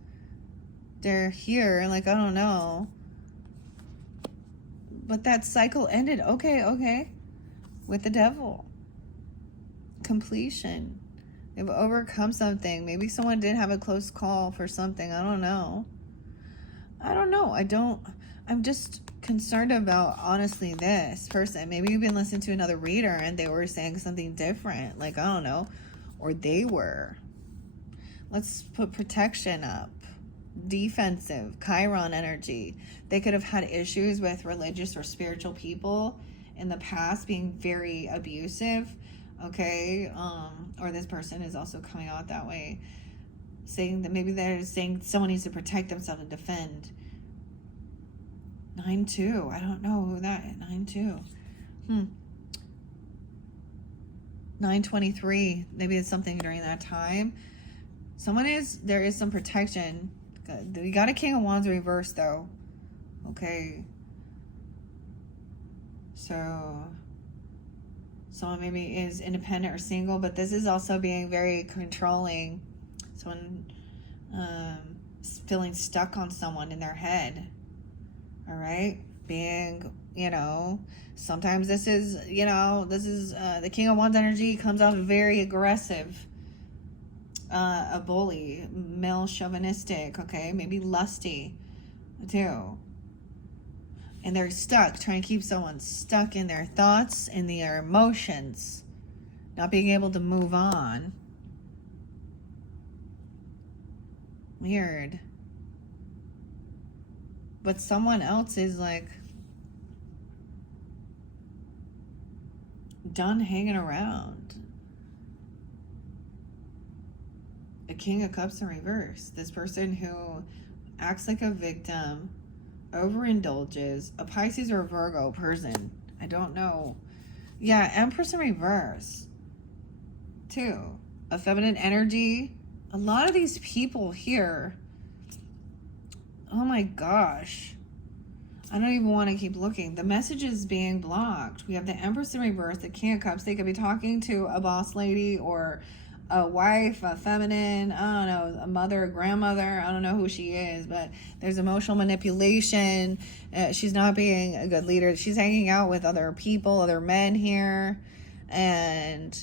They're here, like, I don't know. But that cycle ended. Okay. With the Devil. Completion. They've overcome something. Maybe someone did have a close call for something. I don't know. I'm just concerned about, honestly, this person. Maybe you've been listening to another reader and they were saying something different. Like, I don't know. Or they were. Let's put protection up. Defensive. Chiron energy. They could have had issues with religious or spiritual people in the past, being very abusive. Okay. Or this person is also coming out that way, saying that maybe they're saying someone needs to protect themselves and defend. 9-2. I don't know who that is. 9-2. 9-23. Maybe it's something during that time. There is some protection. We got a King of Wands reverse, though. Okay. So someone maybe is independent or single, but this is also being very controlling. Someone feeling stuck on someone in their head. All right? Being, sometimes this is the King of Wands energy comes off very aggressive. A bully, male chauvinistic, okay? Maybe lusty, too. And they're stuck, trying to keep someone stuck in their thoughts and their emotions, not being able to move on. Weird. But someone else is like done hanging around. A King of Cups in reverse. This person who acts like a victim, overindulges, a Pisces or a Virgo person. I don't know. Yeah, Empress in reverse. Too. A feminine energy. A lot of these people here. Oh my gosh. I don't even want to keep looking. The message is being blocked. We have the Empress in reverse, the King of Cups. They could be talking to a boss lady or a wife, a feminine, I don't know, a mother, a grandmother. I don't know who she is, but there's emotional manipulation. She's not being a good leader. She's hanging out with other people, other men here. And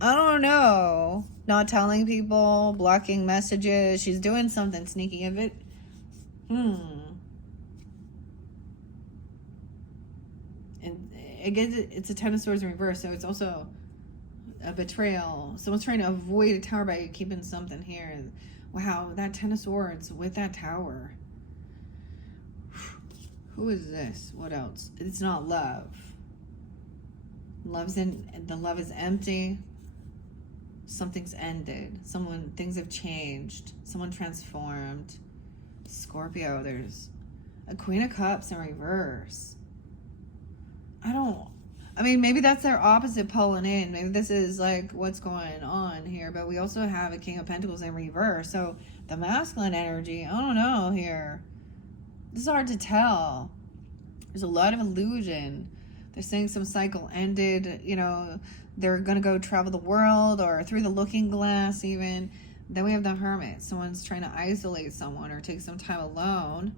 I don't know, not telling people, blocking messages. She's doing something sneaky of it. And again, it's a Ten of Swords in reverse, so it's also a betrayal. Someone's trying to avoid a tower by keeping something here. Wow, that Ten of Swords with that tower. Who is this? What else? It's not love. The love is empty. Something's ended. Things have changed. Someone transformed. Scorpio, there's a Queen of Cups in reverse. Maybe that's their opposite pulling in. Maybe this is like what's going on here. But we also have a King of Pentacles in reverse. So the masculine energy, I don't know here. This is hard to tell. There's a lot of illusion. They're saying some cycle ended. They're going to go travel the world or through the looking glass even. Then we have the Hermit. Someone's trying to isolate someone or take some time alone.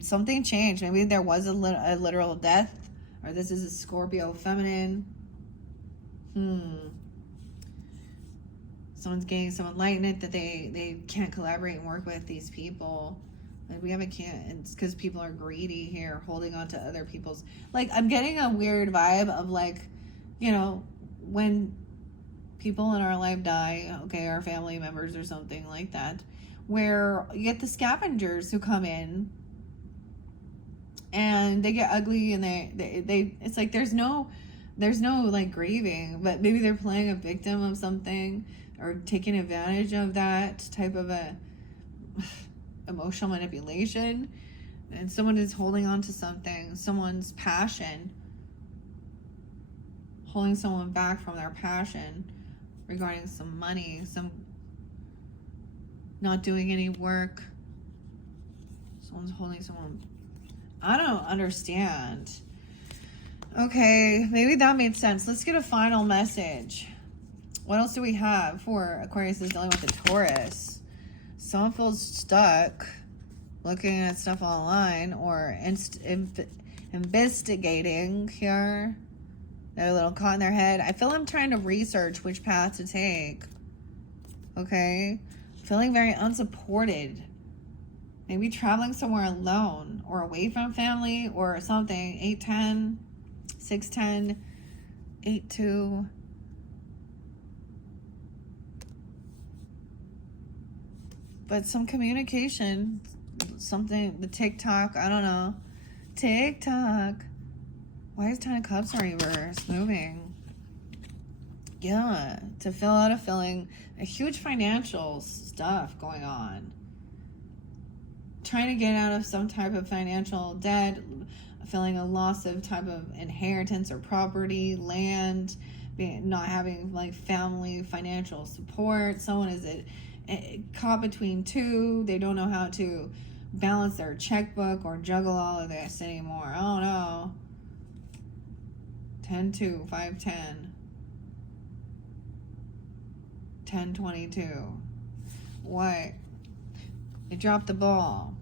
Something changed. Maybe there was a literal death. Or this is a Scorpio feminine. Someone's getting some enlightenment that they can't collaborate and work with these people. Like we have a can't. It's because people are greedy here, holding on to other people's. Like I'm getting a weird vibe of like, when people in our life die, okay, our family members or something like that, where you get the scavengers who come in. And they get ugly, and they it's like there's no like grieving, but maybe they're playing a victim of something or taking advantage of that type of a emotional manipulation. And someone is holding on to something, someone's passion, holding someone back from their passion regarding some money, some not doing any work. Someone's holding someone. I don't understand. Okay, maybe that made sense. Let's get a final message. What else do we have for Aquarius is dealing with the Taurus? Someone feels stuck looking at stuff online or investigating here. They're a little caught in their head. I feel I'm trying to research which path to take. Okay? Feeling very unsupported. Maybe traveling somewhere alone or away from family or something. 810, 610, 82. But some communication, something, the TikTok, I don't know. TikTok. Why is Ten of Cups in reverse? Moving. Yeah, to fill out a feeling, a huge financial stuff going on. Trying to get out of some type of financial debt, feeling a loss of type of inheritance or property, land, not having like family financial support. Someone is caught between two. They don't know how to balance their checkbook or juggle all of this anymore. I don't know. 10-2, 5-10. 10-22. What? They dropped the ball.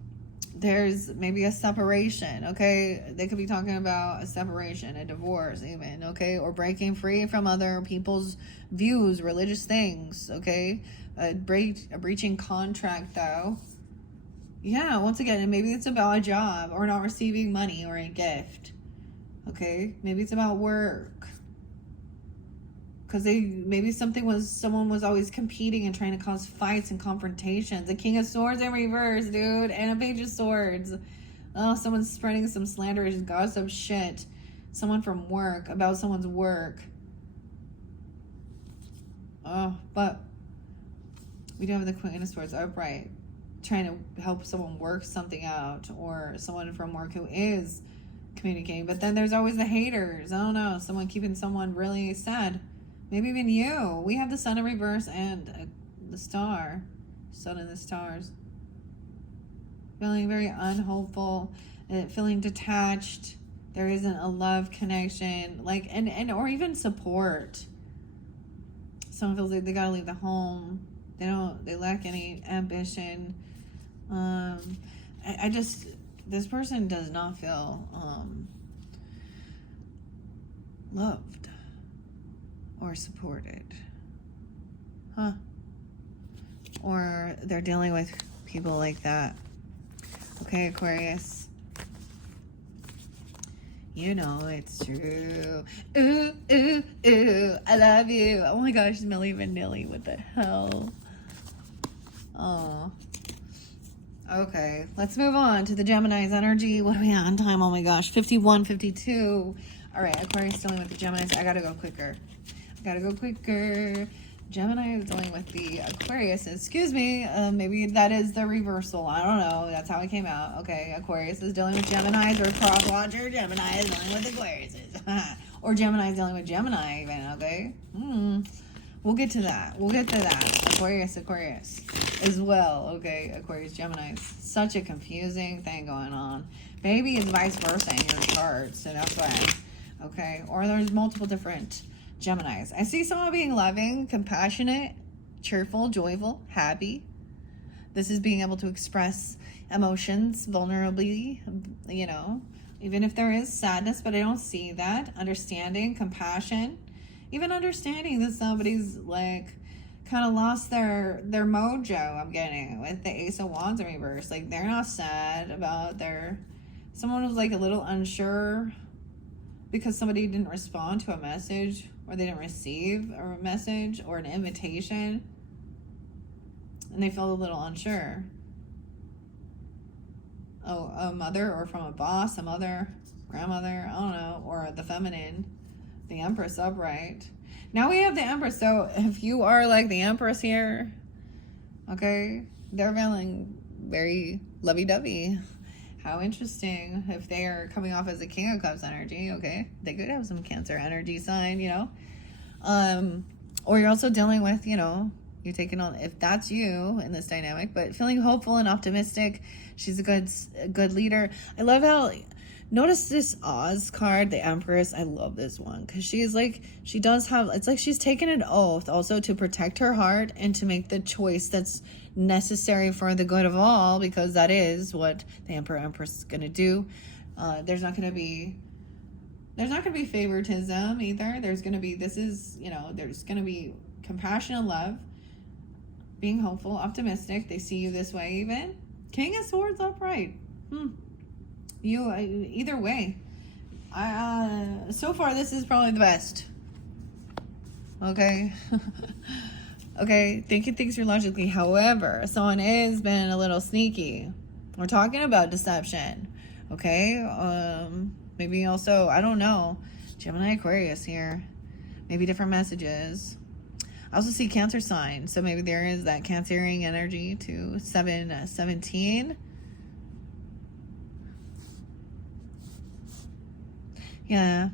There's maybe a separation, okay? They could be talking about a separation, a divorce even, okay? Or breaking free from other people's views, religious things, okay? A breaching contract, though. Yeah, once again, and maybe it's about a job or not receiving money or a gift, okay? Maybe it's about work. Because someone was always competing and trying to cause fights and confrontations. The King of Swords in reverse, dude, and a Page of Swords. Oh, someone's spreading some slanderous gossip shit. Someone from work, about someone's work. Oh, but we do have the Queen of Swords upright, trying to help someone work something out, or someone from work who is communicating. But then there's always the haters. I don't know, someone keeping someone really sad. Maybe even you. We have the Sun in reverse and the star. Sun and the stars. Feeling very unhopeful, feeling detached. There isn't a love connection, like, and or even support. Someone feels like they gotta leave the home. They lack any ambition. I just, this person does not feel loved or supported. Or they're dealing with people like that. Okay, Aquarius. You know it's true. Ooh, ooh, ooh, I love you. Oh my gosh, Milli Vanilli, what the hell? Oh. Okay, let's move on to the Gemini's energy. What are we on time? Oh my gosh, 51, 52. All right, Aquarius dealing with the Geminis. I gotta go quicker. Gemini is dealing with the Aquarius. Excuse me. Maybe that is the reversal. I don't know. That's how it came out. Okay, Aquarius is dealing with Geminis, or cross watcher. Gemini is dealing with Aquarius. Or Gemini is dealing with Gemini even, okay? We'll get to that. Aquarius as well, okay? Aquarius, Gemini. Such a confusing thing going on. Maybe it's vice versa in your chart, so that's why. Okay? Or there's multiple different Geminis. I see someone being loving, compassionate, cheerful, joyful, happy. This is being able to express emotions vulnerably, you know, even if there is sadness, but I don't see that. Understanding, compassion, even understanding that somebody's like kind of lost their mojo. I'm getting with the Ace of Wands in reverse. Like, they're not sad about someone was like a little unsure because somebody didn't respond to a message, or they didn't receive a message or an invitation, and they felt a little unsure. Oh, a mother, or from a boss, a mother, grandmother, I don't know, or the feminine, the Empress upright. Now we have the Empress. So if you are like the Empress here, okay, they're feeling very lovey-dovey. How interesting. If they are coming off as a King of Cups energy, okay, they could have some Cancer energy sign, you know. Or you're also dealing with, you know, you're taking on, if that's you in this dynamic, but feeling hopeful and optimistic. She's a good leader. I love how, notice this Oz card, the Empress. I love this one because she's like, she does have, it's like she's taken an oath also to protect her heart and to make the choice that's necessary for the good of all, because that is what the Empress is going to do. There's not going to be favoritism either. There's going to be, there's going to be compassion and love, being hopeful, optimistic. They see you this way even. King of Swords upright. Either way. So far, this is probably the best. Okay. Okay, thinking things through logically. However, someone is been a little sneaky. We're talking about deception. Okay? Maybe also, I don't know, Gemini, Aquarius here. Maybe different messages. I also see Cancer sign. So maybe there is that Cancerian energy to 7-17. Yeah.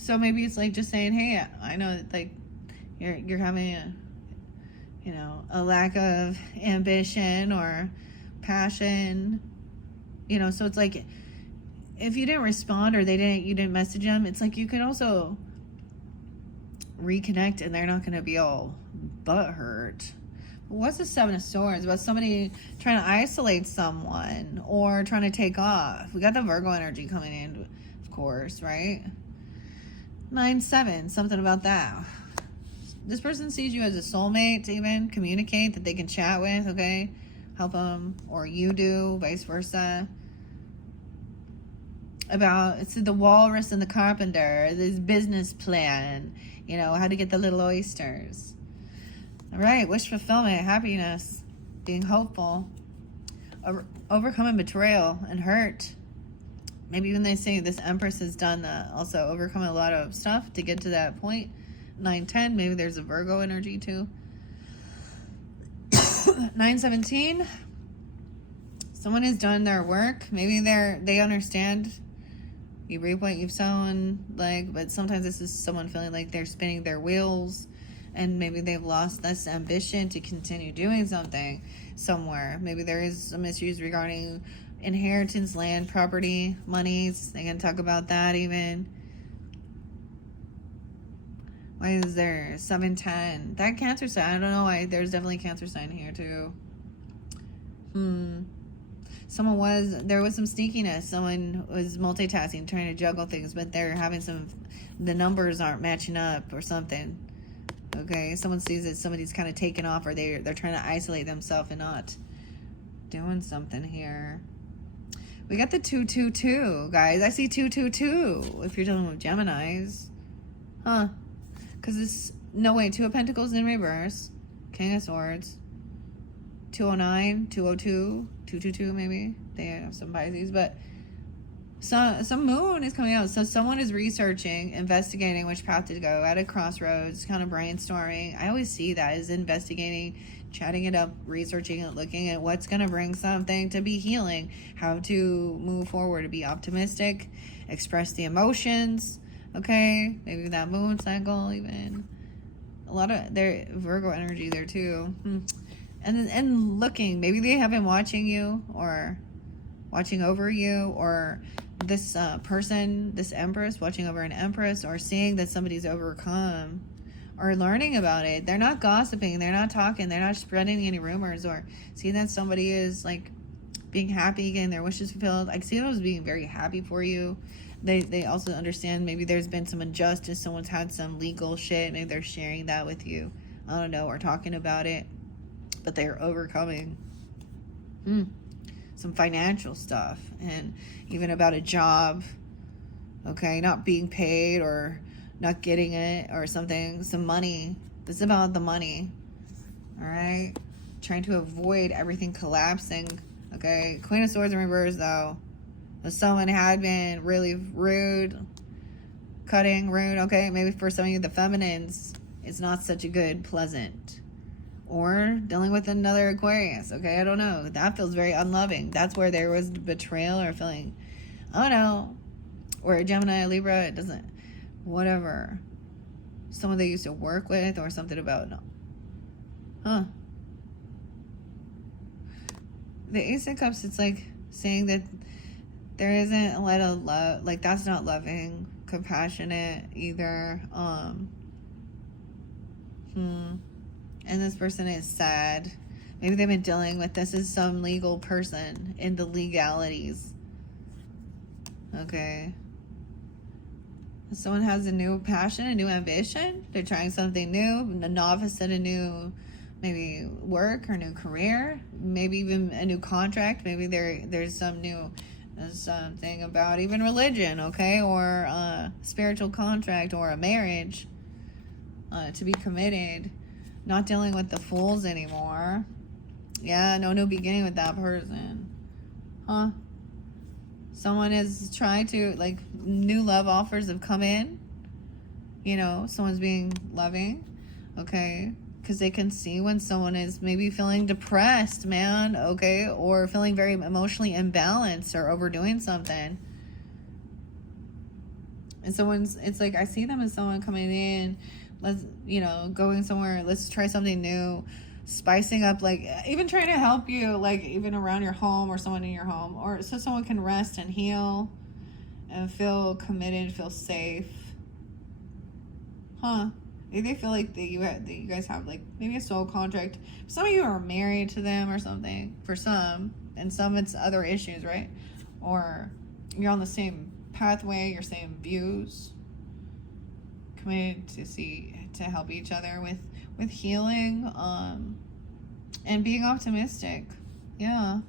So maybe it's like just saying, hey, I know that like you're having a, you know, a lack of ambition or passion, you know. So it's like if you didn't respond or you didn't message them, it's like you could also reconnect and they're not going to be all butthurt. What's the Seven of Swords? About somebody trying to isolate someone or trying to take off. We got the Virgo energy coming in, of course, right? 9-7, something about that. This person sees you as a soulmate to even communicate, that they can chat with, okay? Help them, or you do, vice versa. It's the walrus and the carpenter, this business plan, you know, how to get the little oysters. All right, wish fulfillment, happiness, being hopeful, overcoming betrayal and hurt. Maybe even they say this Empress has done also overcome a lot of stuff to get to that point. 9-10, maybe there's a Virgo energy too. 9-17, someone has done their work. Maybe they understand you reap what you've sown, like, but sometimes this is someone feeling like they're spinning their wheels and maybe they've lost this ambition to continue doing something somewhere. Maybe there is some issues regarding inheritance, land, property, monies. They can talk about that even. Why is there 7-10? That Cancer sign, I don't know why. There's definitely a Cancer sign here too. There was some sneakiness. Someone was multitasking, trying to juggle things, but they're having the numbers aren't matching up or something. Okay, someone sees that somebody's kind of taken off, or they're trying to isolate themselves and not doing something here. We got the 2-2-2, guys. I see 2-2-2 if you're dealing with Geminis. Huh. Because it's, no way, 2 of Pentacles in reverse. King of Swords. 209, 202, 222 maybe. They have some Pisces, but some moon is coming out. So someone is researching, investigating which path to go, at a crossroads, kind of brainstorming. I always see that as investigating, chatting it up, researching it, looking at what's going to bring something to be healing, how to move forward, to be optimistic, express the emotions. Okay, maybe that moon cycle, even a lot of their Virgo energy there too. And looking, maybe they have been watching you or watching over you, or this person, this Empress, watching over an Empress, or seeing that somebody's overcome, or learning about it. They're not gossiping, they're not talking, they're not spreading any rumors, or seeing that somebody is like being happy, getting their wishes fulfilled. I see them as being very happy for you. They also understand maybe there's been some injustice, someone's had some legal shit, maybe they're sharing that with you, I don't know, or talking about it, but they're overcoming some financial stuff, and even about a job, okay, not being paid or not getting it or something, some money. This is about the money, all right? Trying to avoid everything collapsing, okay? Queen of Swords in reverse, though. If someone had been really rude, rude, okay? Maybe for some of you, the feminines, it's not such a good, pleasant. Or dealing with another Aquarius, okay? I don't know. That feels very unloving. That's where there was betrayal or feeling, I don't know. Or a Gemini, a Libra, it doesn't, whatever. Someone they used to work with or something about, no. Huh. The Ace of Cups, it's like saying that there isn't a lot of love, like that's not loving, compassionate either. And this person is sad. Maybe they've been dealing with this as some legal person in the legalities. Okay. Someone has a new passion, a new ambition. They're trying something new, a novice at a new maybe work or new career, maybe even a new contract. Maybe there's some new something about even religion, okay, or a spiritual contract or a marriage to be committed. Not dealing with the fools anymore. Yeah, no new beginning with that person. Huh? Someone is trying to, like, new love offers have come in. You know, someone's being loving, okay? Because they can see when someone is maybe feeling depressed, man, okay? Or feeling very emotionally imbalanced or overdoing something. And it's like I see them as someone coming in, let's, going somewhere, let's try something new, spicing up, like even trying to help you, like even around your home or someone in your home, or so someone can rest and heal and feel committed, feel safe. Maybe they feel like that you guys have like maybe a soul contract. Some of you are married to them or something, for some, and some it's other issues, right? Or you're on the same pathway, your same views, committed to help each other with healing, and being optimistic, and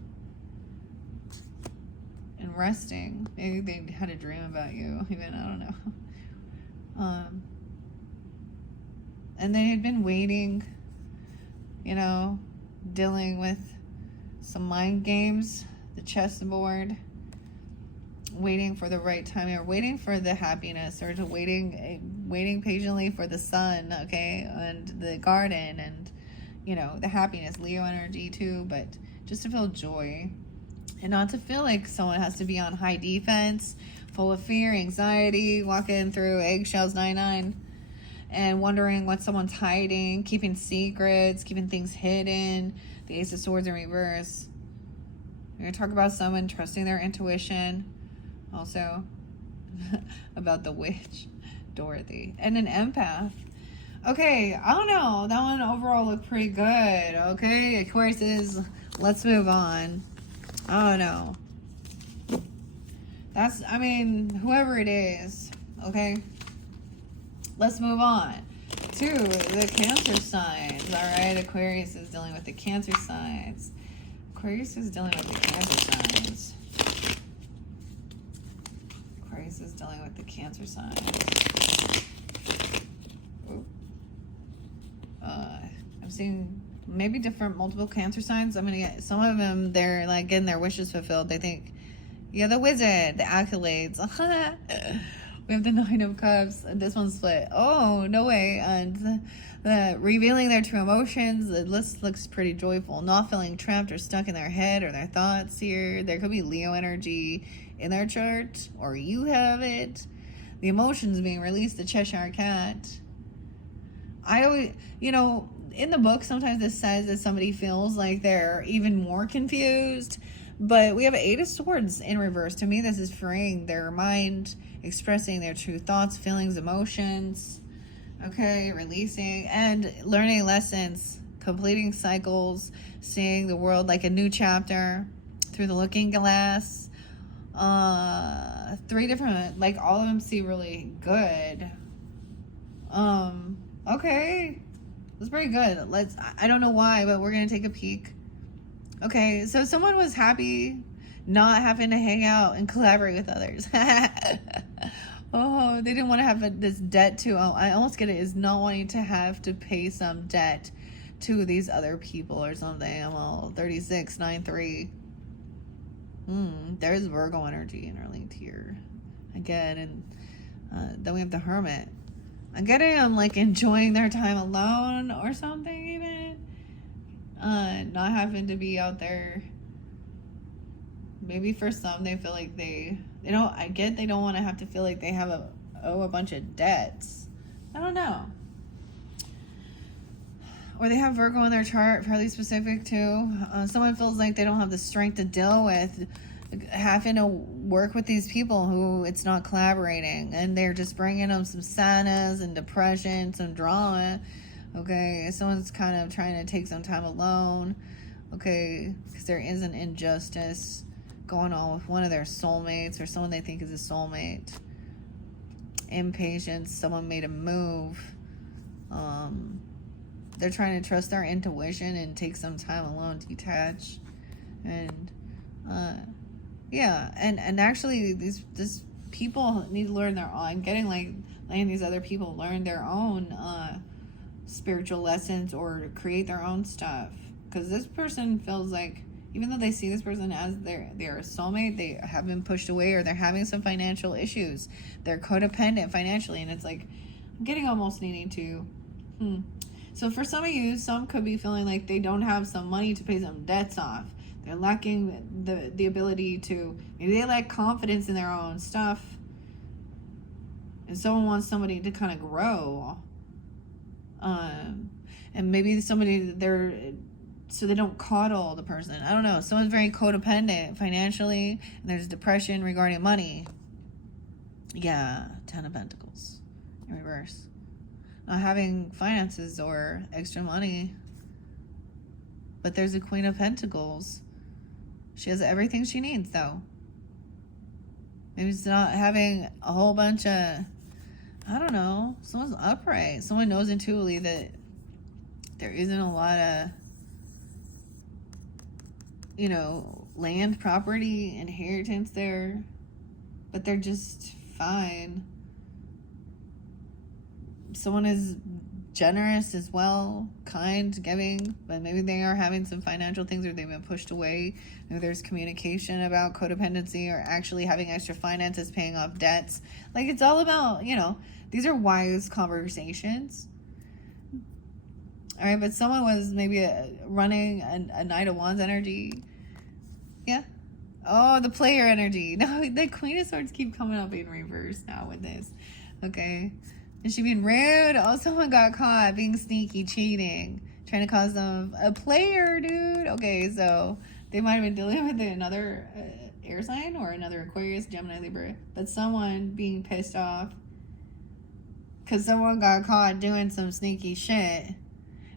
resting. Maybe they had a dream about you, even, I don't know. And they had been waiting, dealing with some mind games, the chessboard, waiting for the right time, or waiting for the happiness, or waiting patiently for the sun, okay, and the garden, and the happiness, Leo energy too, but just to feel joy and not to feel like someone has to be on high defense, full of fear, anxiety, walking through eggshells 99 and wondering what someone's hiding, keeping secrets, keeping things hidden. The Ace of Swords in reverse. We're going to talk about someone trusting their intuition. Also, about the witch, Dorothy. And an empath. Okay, I don't know. That one overall looked pretty good. Okay, Aquarius, let's move on. I don't know. Whoever it is, okay? Let's move on to the Cancer signs. All right, Aquarius is dealing with the Cancer signs. Aquarius is dealing with the Cancer signs. Aquarius is dealing with the Cancer signs. I'm seeing maybe multiple Cancer signs. I'm gonna get some of them. They're like getting their wishes fulfilled. They think, the wizard, the accolades. We have the Nine of Cups. This one's split. Oh, no way. And the revealing their true emotions. The list looks pretty joyful. Not feeling trapped or stuck in their head or their thoughts here. There could be Leo energy in their chart, or you have it. The emotions being released. The Cheshire Cat. I always, in the book, sometimes it says that somebody feels like they're even more confused. But we have Eight of Swords in reverse. To me, this is freeing their mind, expressing their true thoughts, feelings, emotions. Okay, releasing and learning lessons, completing cycles, seeing the world like a new chapter through the looking glass. 3 different, like all of them see really good. Okay, that's pretty good. I don't know why, but we're gonna take a peek. Okay, so someone was happy not having to hang out and collaborate with others. Oh, they didn't want to have this debt to, I almost get it, is not wanting to have to pay some debt to these other people or something. I'm all 36, 9-3. There's Virgo energy interlinked here. Again, and then we have the Hermit. I'm getting them like enjoying their time alone or something even. Not having to be out there. Maybe for some they feel like they don't want to have to feel like they have a bunch of debts. I don't know. Or they have Virgo in their chart, fairly specific too. Someone feels like they don't have the strength to deal with having to work with these people who it's not collaborating, and they're just bringing them some sadness and depression, some drama. Okay, someone's kind of trying to take some time alone. Okay, because there is an injustice going on with one of their soulmates or someone they think is a soulmate. Impatience, someone made a move. They're trying to trust their intuition and take some time alone, detach. And and actually these people need to learn their own. I'm getting letting these other people learn their own spiritual lessons or create their own stuff, because this person feels like even though they see this person as their soulmate, they have been pushed away, or they're having some financial issues. They're codependent financially, and it's like I'm getting almost needing to. So for some of you, some could be feeling like they don't have some money to pay some debts off. They're lacking the ability to, maybe they lack confidence in their own stuff. and someone wants somebody to kind of grow. And maybe somebody so they don't coddle the person. I don't know. Someone's very codependent financially, and there's depression regarding money. Yeah, 10 of Pentacles in reverse. Not having finances or extra money. But there's a Queen of Pentacles. She has everything she needs, though. Maybe it's not having a whole bunch of, I don't know, someone's upright. Someone knows intuitively that there isn't a lot of, you know, land, property, inheritance there. But they're just fine. Someone is generous as well, kind, giving, but maybe they are having some financial things or they've been pushed away. Maybe there's communication about codependency or actually having extra finances, paying off debts. Like, it's all about, you know, these are wise conversations. All right, but someone was maybe running a Knight of Wands energy. Yeah. Oh, the player energy. No, the Queen of Swords keep coming up in reverse now with this. Okay. Is she being rude? Oh, someone got caught being sneaky, cheating, trying to cause them a player, dude. Okay, so they might have been dealing with another air sign or another Aquarius, Gemini, Libra, but someone being pissed off because someone got caught doing some sneaky shit.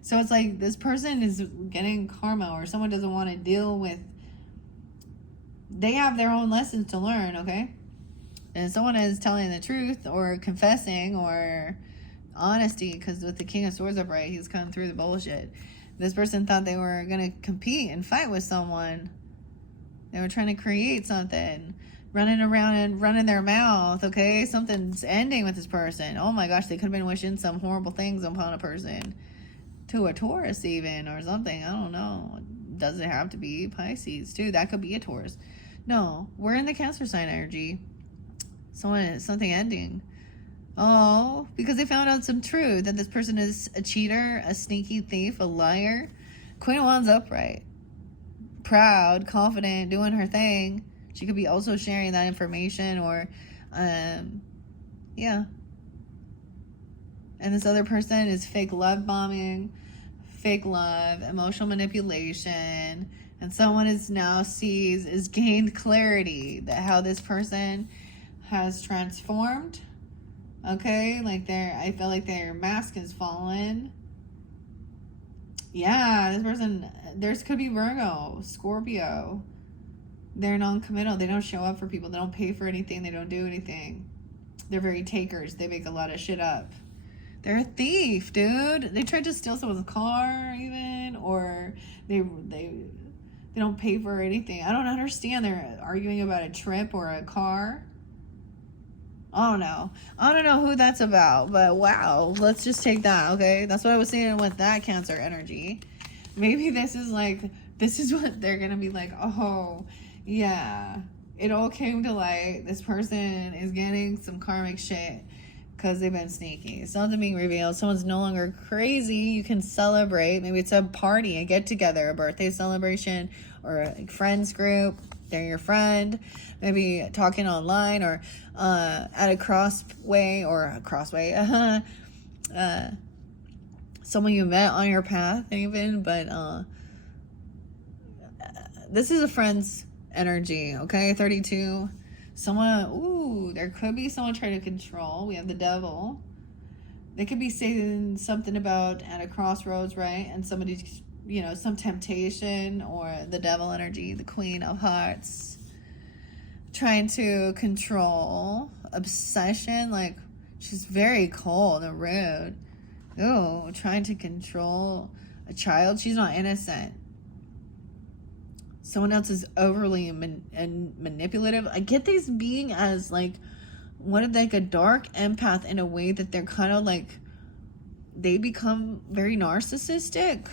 So it's like this person is getting karma, or someone doesn't want to deal with. They have their own lessons to learn, okay? And someone is telling the truth or confessing or honesty, because with the King of Swords upright, he's come through the bullshit. This person thought they were going to compete and fight with someone. They were trying to create something, running around and running their mouth, okay? Something's ending with this person. Oh my gosh, they could have been wishing some horrible things upon a person. To a Taurus even, or something. I don't know. Does it have to be Pisces too? That could be a Taurus. No, we're in the Cancer sign energy. Something ending. Oh, because they found out some truth that this person is a cheater, a sneaky thief, a liar. Queen of Wands upright. Proud, confident, doing her thing. She could be also sharing that information, or yeah. And this other person is fake love bombing, fake love, emotional manipulation, and someone is gained clarity that how this person has transformed. Okay, like I feel like their mask has fallen. Yeah, this person, could be Virgo, Scorpio. They're non-committal. They don't show up for people. They don't pay for anything. They don't do anything. They're very takers. They make a lot of shit up. They're a thief, dude. They tried to steal someone's car, even, or they don't pay for anything. I don't understand. They're arguing about a trip or a car. I don't know. I don't know who that's about, but wow. Let's just take that, okay? That's what I was saying with that Cancer energy. Maybe this is what they're gonna be like, oh, yeah. It all came to light. This person is getting some karmic shit because they've been sneaky. Something being revealed. Someone's no longer crazy. You can celebrate. Maybe it's a party, a get-together, a birthday celebration, or a friends group. They're your friend. Maybe talking online, or at a crossway. Someone you met on your path even. But this is a friend's energy, okay? 32. There could be someone trying to control. We have the Devil. They could be saying something about at a crossroads, right? And somebody's, some temptation, or the Devil energy, the Queen of Hearts, trying to control, obsession, like she's very cold and rude. Ooh, trying to control a child. She's not innocent. Someone else is overly manipulative. I get these being as like a dark empath, in a way that they're kind of like, they become very narcissistic.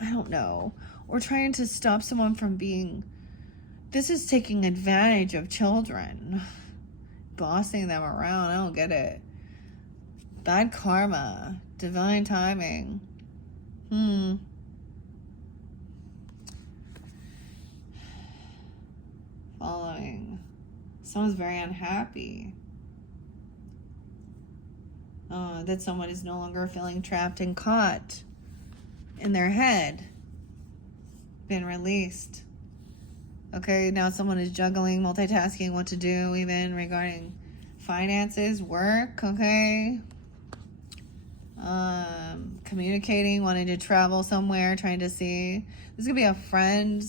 I don't know. Or trying to stop someone from being, this is taking advantage of children. Bossing them around. I don't get it. Bad karma. Divine timing. Following. Someone's very unhappy. that someone is no longer feeling trapped and caught in their head, been released. Okay, now someone is juggling, multitasking what to do, even regarding finances, work, okay? Communicating, wanting to travel somewhere, trying to see. This could be a friend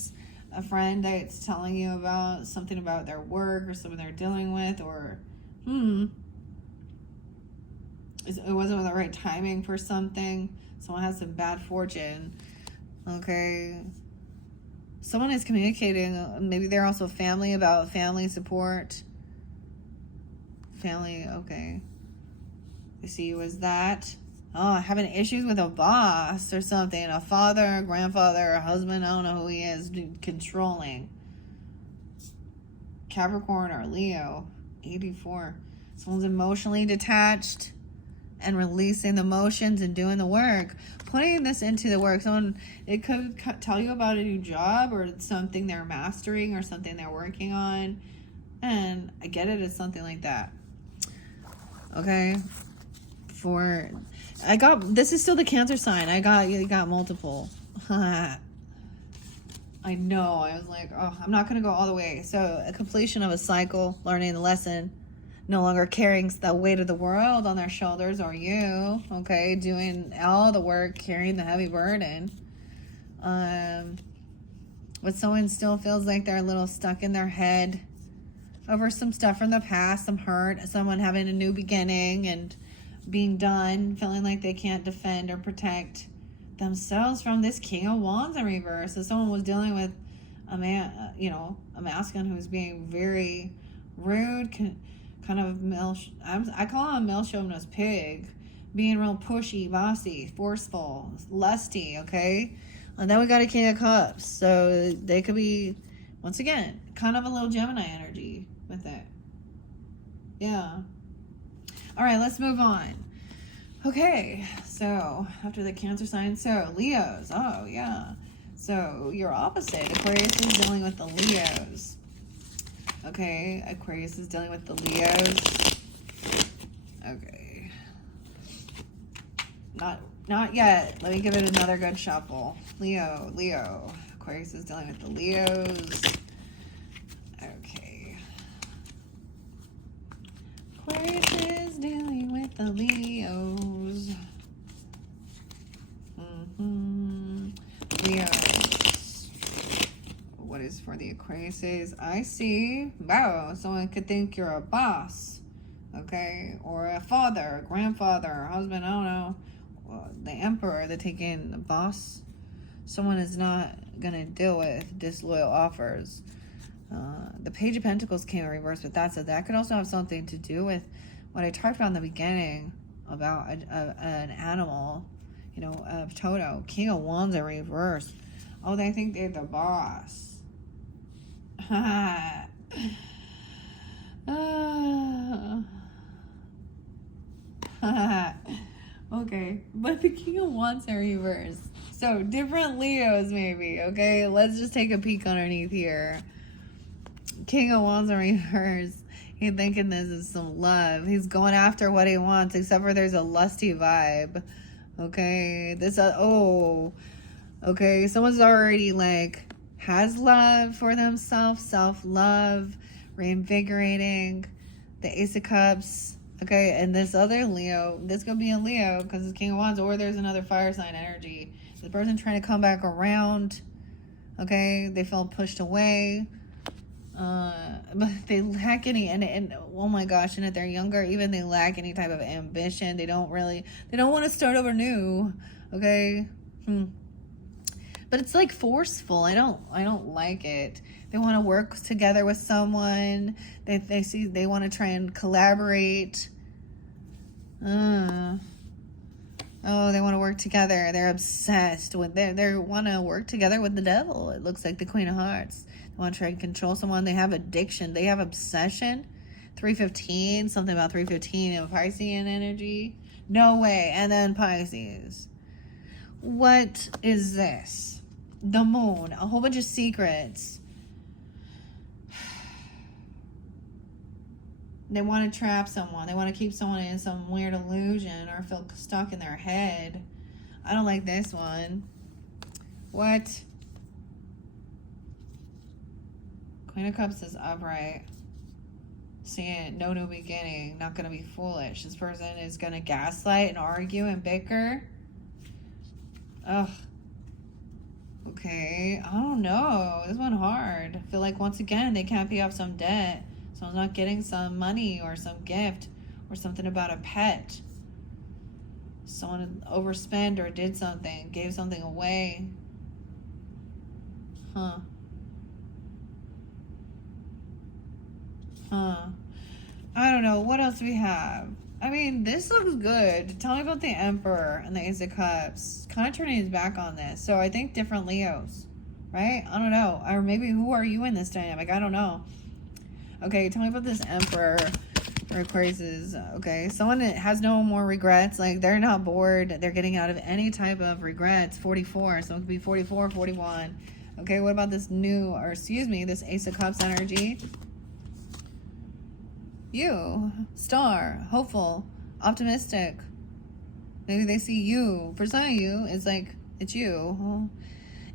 that's telling you about something about their work or something they're dealing with, or it wasn't the right timing for something. Someone has some bad fortune. Okay. Someone is communicating. Maybe they're also family, about family support. Family, okay. I see you as that. Oh, having issues with a boss or something. A father, a grandfather, a husband. I don't know who he is. Controlling. Capricorn or Leo. 84. Someone's emotionally detached and releasing the emotions and doing the work. Putting this into the work. It could tell you about a new job or something they're mastering or something they're working on. And I get it as something like that. Okay. This is still the Cancer sign. You got multiple. I know. I was like, oh, I'm not going to go all the way. So a completion of a cycle, learning the lesson, no longer carrying the weight of the world on their shoulders, or you, okay, doing all the work, carrying the heavy burden. But someone still feels like they're a little stuck in their head over some stuff from the past, some hurt, someone having a new beginning and being done, feeling like they can't defend or protect themselves from this King of Wands in reverse. So someone was dealing with a man, a masculine who was being very rude, kind of I call him a male chauvinist pig, being real pushy, bossy, forceful, lusty, okay? And then we got a King of Cups. So they could be, once again, kind of a little Gemini energy with it. Yeah. All right, let's move on. Okay, so after the Cancer sign, so Leos. Oh, yeah. So your opposite, Aquarius, is dealing with the Leos. Okay, Aquarius is dealing with the Leos. Okay. Not yet. Let me give it another good shuffle. Leo. Aquarius is dealing with the Leos. Okay. Aquarius is dealing with the Leos. Leos. What is for the Aquariuses? I see. Wow, someone could think you're a boss. Okay, or a father, a grandfather, a husband, I don't know. The Emperor, they're taking the boss. Someone is not going to deal with disloyal offers. The Page of Pentacles came in reverse with that, so that could also have something to do with what I talked about in the beginning about an animal, of Toto. King of Wands in reverse. Oh, they think they're the boss. Okay, but the King of Wands in reverse. So different Leos maybe, okay? Let's just take a peek underneath here. King of Wands in reverse. He's thinking this is some love. He's going after what he wants, except for there's a lusty vibe. Okay, okay, someone's already has love for themselves, self-love, reinvigorating, the Ace of Cups. Okay, and this other Leo, this could be a Leo because it's King of Wands, or there's another fire sign energy. The person trying to come back around. Okay, they feel pushed away. But they lack any, and oh my gosh, and if they're younger, even they lack any type of ambition. They don't want to start over new. Okay. But it's forceful. I don't like it. They want to work together with someone. They want to try and collaborate. Oh, they want to work together. They're obsessed with they want to work together with the devil. It looks like the Queen of Hearts. They want to try and control someone. They have addiction. They have obsession. 315, something about 315 of Piscean energy. No way. And then Pisces. What is this? The Moon. A whole bunch of secrets. They want to trap someone. They want to keep someone in some weird illusion or feel stuck in their head. I don't like this one. What? Queen of Cups is upright. See it, no new beginning. Not going to be foolish. This person is going to gaslight and argue and bicker. Ugh. Okay, I don't know. This one hard. I feel like once again they can't pay off some debt. Someone's not getting some money or some gift or something about a pet. Someone overspent or did something, gave something away. Huh. I don't know. What else do we have? I mean, this looks good. Tell me about the Emperor and the Ace of Cups. Kind of turning his back on this. So I think different Leos, right? I don't know. Or maybe who are you in this dynamic? I don't know. Okay, tell me about this Emperor or Aquarius is. Okay, someone that has no more regrets. Like, they're not bored. They're getting out of any type of regrets. 44. So it could be 44, 41. Okay, what about this this Ace of Cups energy? You, star, hopeful, optimistic. Maybe they see you. For some of you, it's like, it's you.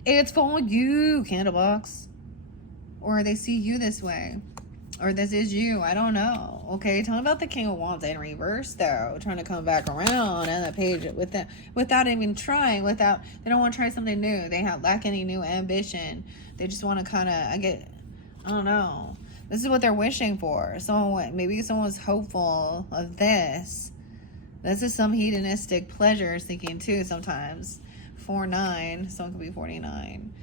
It's for you, Candlebox. Or they see you this way. Or this is you. I don't know. Okay, tell me about the King of Wands in reverse, though. Trying to come back around on the page without even trying. They don't want to try something new. They lack any new ambition. They just want to kind of, I don't know. This is what they're wishing for. Maybe someone's hopeful of this. This is some hedonistic pleasure seeking too sometimes. 4-9. Someone could be 49.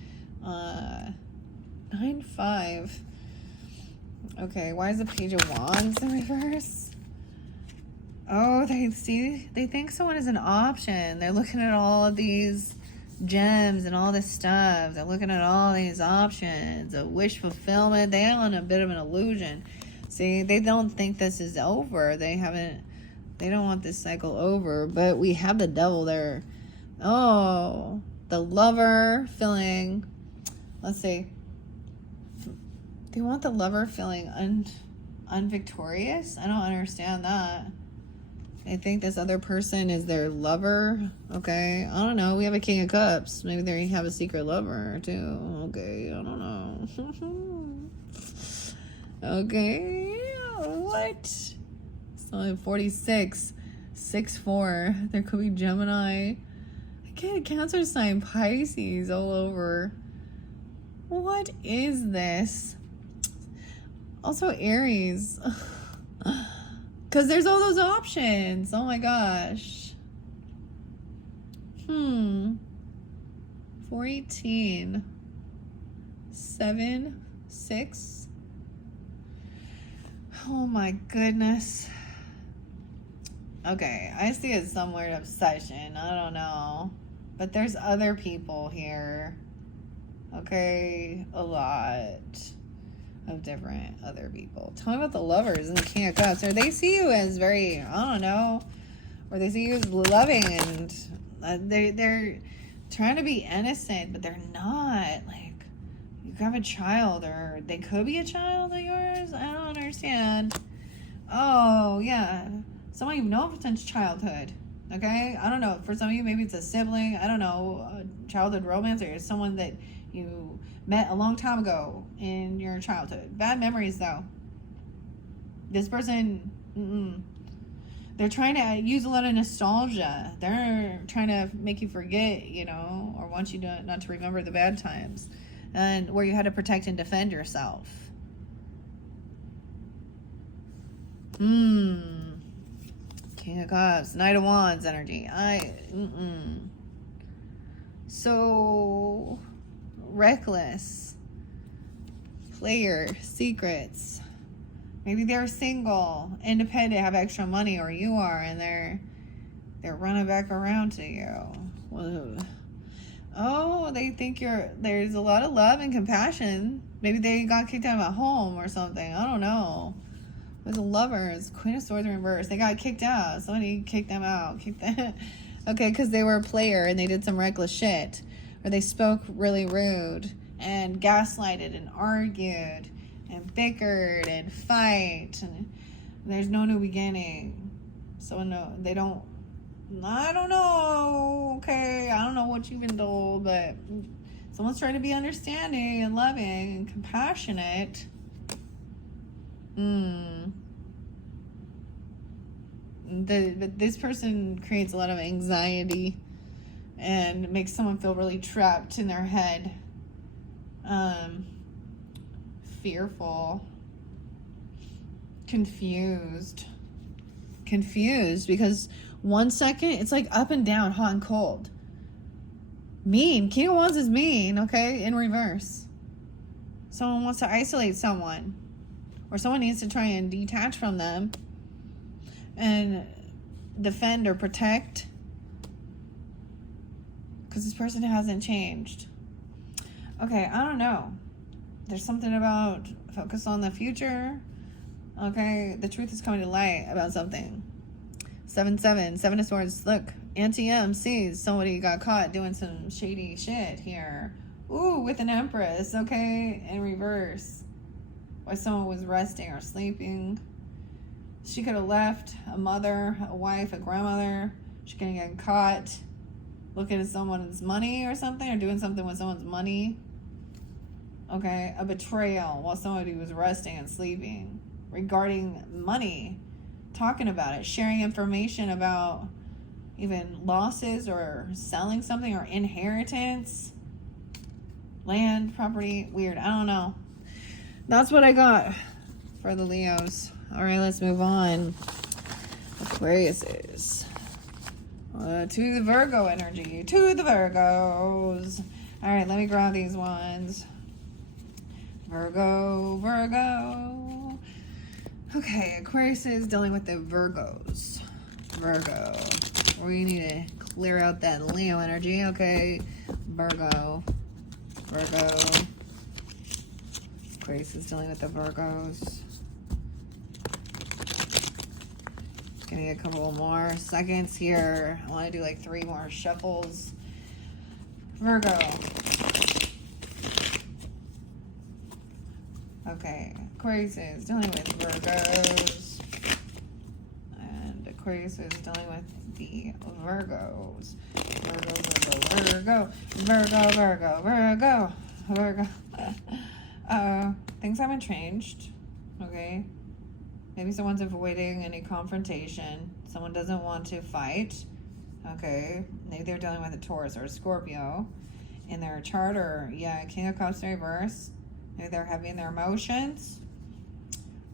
9-5. Okay, why is the Page of Wands in reverse? Oh, they think someone is an option. They're looking at all of these gems and all this stuff. They're looking at all these options, a wish fulfillment. They are on a bit of an illusion. See, they don't think this is over. They don't want this cycle over, but we have the Devil there. Oh, the Lover feeling, let's see. They want the Lover feeling unvictorious? I don't understand that. They think this other person is their lover. Okay, I don't know. We have a King of Cups. Maybe they have a secret lover too. Okay, I don't know. Okay, what? So 46, 6-4. There could be Gemini. I get a Cancer sign, Pisces all over. What is this? Also Aries. Because there's all those options. Oh my gosh. 418. 7, 6. Oh my goodness. Okay, I see it some weird obsession. I don't know. But there's other people here. Okay, a lot of different other people. Tell me about the Lovers and the King of Cups. Or they see you as very, I don't know, or they see you as loving, and they're trying to be innocent, but they're not. Like, you have a child, or they could be a child of yours. I don't understand. Oh yeah, someone you've known since childhood. Okay, I don't know. For some of you, maybe it's a sibling. I don't know, a childhood romance, or someone that you met a long time ago in your childhood. Bad memories, though. This person, they're trying to use a lot of nostalgia. They're trying to make you forget, or want you not to remember the bad times, and where you had to protect and defend yourself. King of Cups, Knight of Wands energy. So reckless, player, secrets. Maybe they're single, independent, have extra money, or you are, and they're running back around to you. Whoa. Oh, they think there's a lot of love and compassion. Maybe they got kicked out of a home or something. I don't know. With the Lovers, Queen of Swords in reverse. They got kicked out. Somebody kicked them out. Okay, because they were a player and they did some reckless shit. Or they spoke really rude and gaslighted and argued and bickered and fight. And There's no new beginning. So no, they don't. I don't know. Okay, I don't know what you've been told, but someone's trying to be understanding and loving and compassionate. This person creates a lot of anxiety and makes someone feel really trapped in their head, fearful, confused because 1 second it's like up and down, hot and cold, mean. King of Wands is mean, okay, in reverse. Someone wants to isolate someone, or someone needs to try and detach from them and defend or protect, because this person hasn't changed. Okay, I don't know. There's something about focus on the future. Okay, the truth is coming to light about something. 7-7, 7 of Swords. Look, Auntie M sees somebody got caught doing some shady shit here. Ooh, with an Empress, okay, in reverse. While someone was resting or sleeping. She could have left a mother, a wife, a grandmother. She could have gotten caught looking at someone's money or something, or doing something with someone's money. Okay, a betrayal while somebody was resting and sleeping regarding money, talking about it, sharing information about even losses or selling something or inheritance, land, property. Weird, I don't know. That's what I got for the Leos. All right, let's move on. Aquarius is to the Virgo energy, to the Virgos. All right, let me grab these ones. Virgo. Okay, Aquarius is dealing with the Virgos. Virgo. We need to clear out that Leo energy. Okay, Virgo. Aquarius is dealing with the Virgos. Getting a couple more seconds here. I want to do like 3 more shuffles. Virgo. Okay, Aquarius is dealing with Virgos. And Aquarius is dealing with the Virgos. Virgo. Things haven't changed. Okay. Maybe someone's avoiding any confrontation. Someone doesn't want to fight. Okay. Maybe they're dealing with a Taurus or a Scorpio in their chart, or King of Cups in reverse. Maybe they're heavy in their emotions.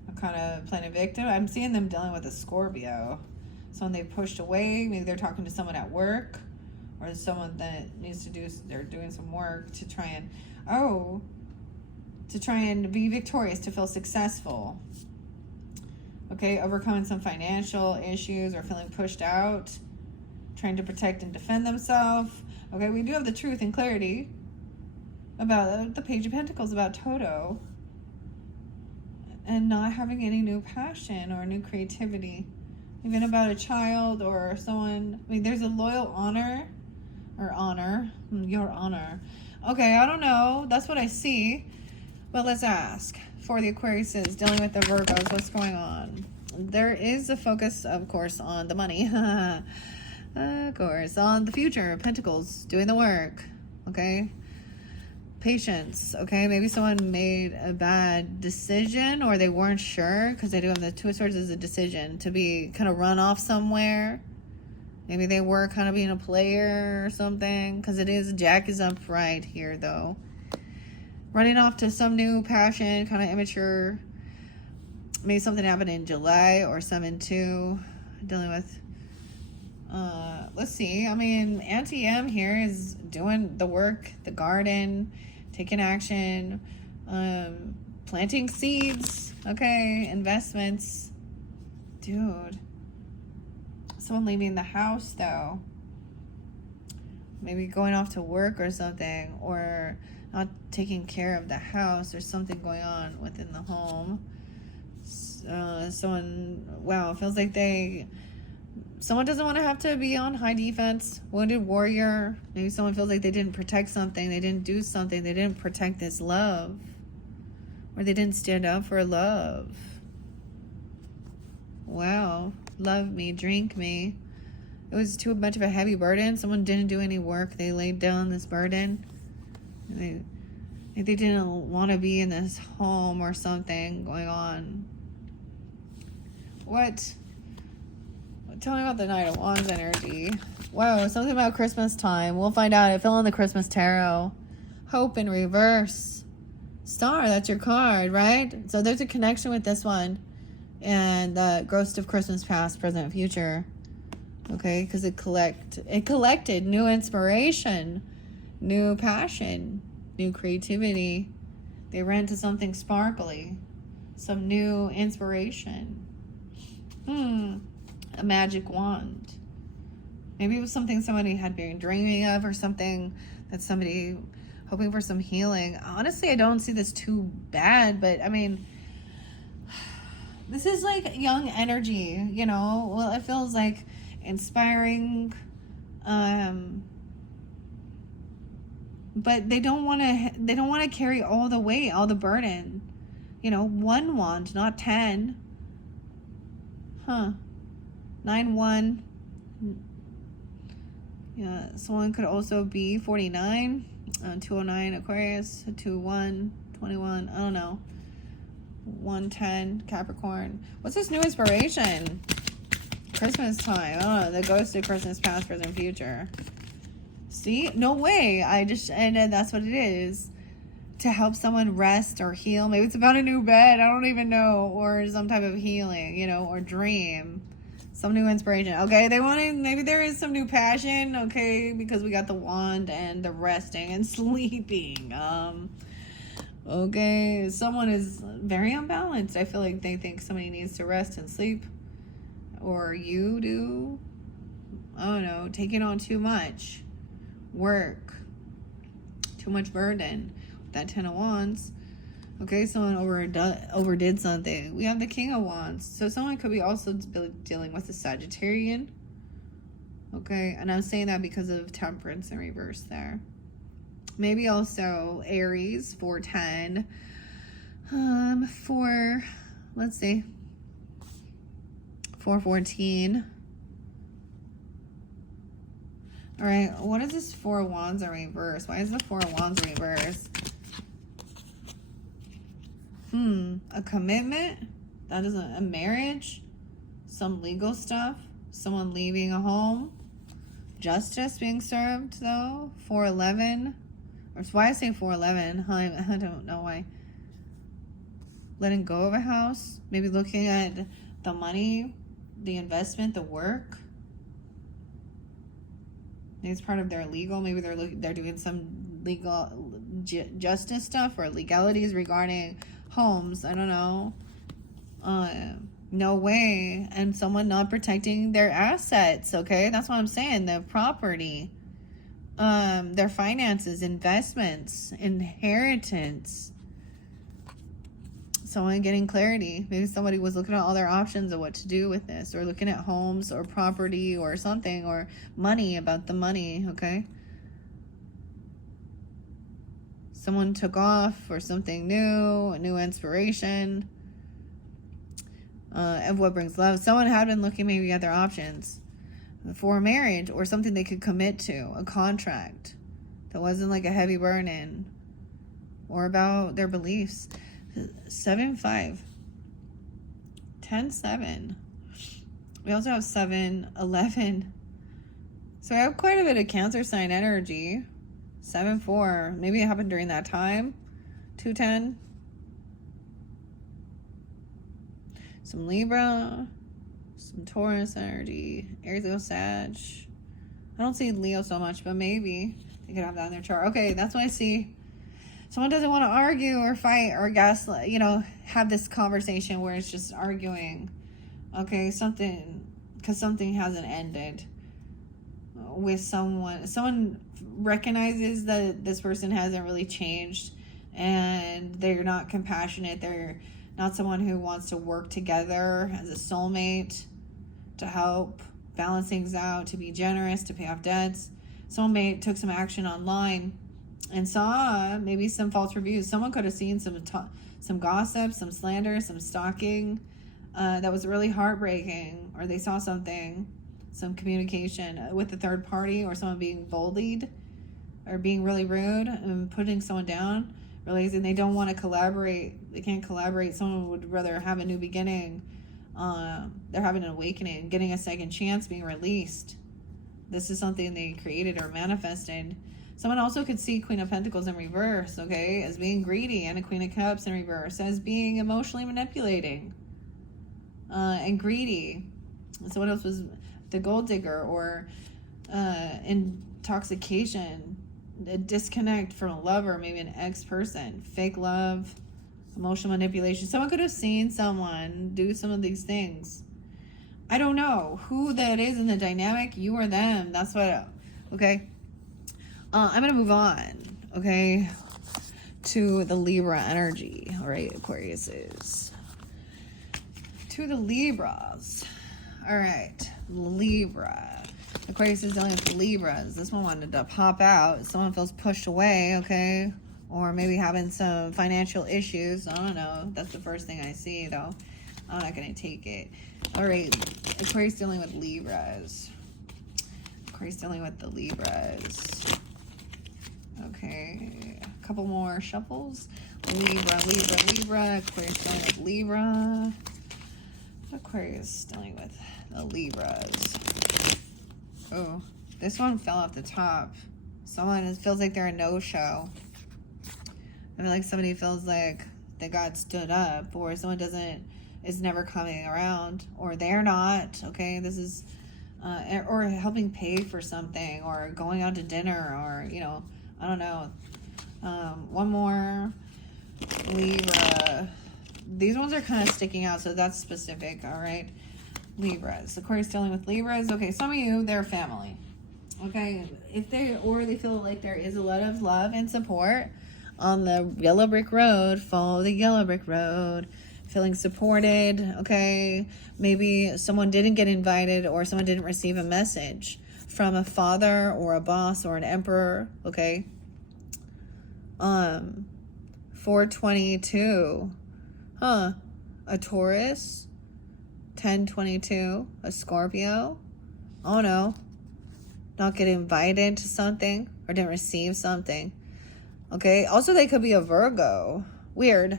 I'm kind of playing a victim. I'm seeing them dealing with a Scorpio. Someone they pushed away. Maybe they're talking to someone at work, or someone that needs to do, they're doing some work to try and be victorious, to feel successful. Okay, overcoming some financial issues or feeling pushed out, trying to protect and defend themselves. Okay, we do have the truth and clarity about the Page of Pentacles, about Toto, and not having any new passion or new creativity, even about a child or someone. I mean, there's a loyal your honor. Okay, I don't know. That's what I see. But let's ask for the Aquariuses dealing with the Virgos, what's going on? There is a focus, of course, on the money. Of course, on the future, Pentacles, doing the work. Okay. Patience. Okay, maybe someone made a bad decision, or they weren't sure, because they do have the Two of Swords as a decision to be kind of run off somewhere. Maybe they were kind of being a player or something, because it is Jack is upright here, though. Running off to some new passion, kind of immature. Maybe something happened in July or 7-2. Dealing with, let's see. I mean, Auntie M here is doing the work, the garden, taking action, planting seeds, okay, investments. Dude. Someone leaving the house, though. Maybe going off to work or something, or not taking care of the house. There's something going on within the home. Someone, feels like someone doesn't want to have to be on high defense. Wounded warrior. Maybe someone feels like they didn't protect something. They didn't do something. They didn't protect this love. Or they didn't stand up for love. Wow. Love me, drink me. It was too much of a heavy burden. Someone didn't do any work. They laid down this burden. They didn't want to be in this home or something going on. What? Tell me about the Knight of Wands energy. Whoa, something about Christmas time. We'll find out. I fell in the Christmas tarot. Hope in reverse. Star, that's your card, right? So there's a connection with this one. And the Ghost of Christmas Past, Present, Future. Okay, because it collected new inspiration, new passion, new creativity. They ran to something sparkly, some new inspiration. A magic wand. Maybe it was something somebody had been dreaming of, or something that somebody hoping for some healing. Honestly, I don't see this too bad, but I mean, this is like young energy, you know? Well, it feels like inspiring, but they don't want to carry all the weight, all the burden. You know, 1 wand, not 10. 9-1. Yeah, someone could also be 49, 209 Aquarius, 2-1, 21, I don't know. 110 Capricorn. What's this new inspiration? Christmas time. Oh, the Ghost of Christmas Past, Present, Future. See? No way. And that's what it is. To help someone rest or heal. Maybe it's about a new bed. I don't even know. Or some type of healing, you know, or dream. Some new inspiration. Okay, maybe there is some new passion. Okay, because we got the wand and the resting and sleeping. Okay, someone is very unbalanced. I feel like they think somebody needs to rest and sleep. Or you do. I don't know, taking on too much work. Too much burden. That 10 of Wands. Okay, someone overdid something. We have the King of Wands. So someone could be also dealing with a Sagittarian. Okay, and I'm saying that because of Temperance in reverse there. Maybe also Aries, 410. Let's see. 414. All right, what is this 4 of Wands in reverse? Why is the 4 of Wands in reverse? A commitment? That is a marriage? Some legal stuff? Someone leaving a home? Justice being served, though? 411? Or why I say 411? I don't know why. Letting go of a house? Maybe looking at the money, the investment, the work? Maybe it's part of their legal. Maybe they're doing some legal justice stuff or legalities regarding homes. I don't know. No way. And someone not protecting their assets. Okay, that's what I'm saying. The property, their finances, investments, inheritance. Someone getting clarity. Maybe somebody was looking at all their options of what to do with this, or looking at homes or property or something, or money, about the money. Okay, someone took off for something new, a new inspiration of what brings love. Someone had been looking maybe at their options for marriage or something they could commit to, a contract that wasn't like a heavy burden, or about their beliefs. 7-5, 10-7. We also have 7-11. So I have quite a bit of Cancer sign energy. 7-4. Maybe it happened during that time. 2-10. Some Libra. Some Taurus energy. Aries, Leo, Sag. I don't see Leo so much, but maybe they could have that in their chart. Okay, that's what I see. Someone doesn't want to argue or fight or gaslight, have this conversation where it's just arguing. Okay, because something hasn't ended with someone. Someone recognizes that this person hasn't really changed and they're not compassionate. They're not someone who wants to work together as a soulmate to help balance things out, to be generous, to pay off debts. Soulmate took some action online and saw maybe some false reviews. Someone could have seen some gossip, some slander, some stalking, that was really heartbreaking, or they saw something, some communication with the third party, or someone being bullied or being really rude and putting someone down, realizing they don't want to collaborate, they can't collaborate, someone would rather have a new beginning. They're having an awakening, getting a second chance, being released. This is something they created or manifested. Someone also could see Queen of Pentacles in reverse, okay, as being greedy, and a Queen of Cups in reverse as being emotionally manipulating and greedy. And someone else was the gold digger, or intoxication, a disconnect from a lover, maybe an ex-person, fake love, emotional manipulation. Someone could have seen someone do some of these things. I don't know who that is in the dynamic, you or them. That's what, okay. I'm going to move on, okay, to the Libra energy. All right, Aquarius is. To the Libras. All right, Libra. Aquarius is dealing with Libras. This one wanted to pop out. Someone feels pushed away, okay, or maybe having some financial issues. I don't know. That's the first thing I see, though. I'm not going to take it. All right, Aquarius dealing with Libras. Aquarius dealing with the Libras. Okay, a couple more shuffles. Libra, Libra, Libra. Aquarius dealing with Libra. Aquarius dealing with the Libras. Oh, this one fell off the top. Someone feels like they're a no-show. I feel like somebody feels like they got stood up, or someone is never coming around, or they're not, okay? This is, or helping pay for something, or going out to dinner, or, you know, I don't know. One more. Libra. These ones are kind of sticking out, so that's specific, all right? Libras. Aquarius dealing with Libras. Okay, some of you, they're family. Okay, if they feel like there is a lot of love and support on the yellow brick road, follow the yellow brick road. Feeling supported, okay? Maybe someone didn't get invited, or someone didn't receive a message from a father or a boss or an emperor, okay? 422. A Taurus. 1022. A Scorpio. Oh no. Not get invited to something, or didn't receive something. Okay? Also, they could be a Virgo. Weird.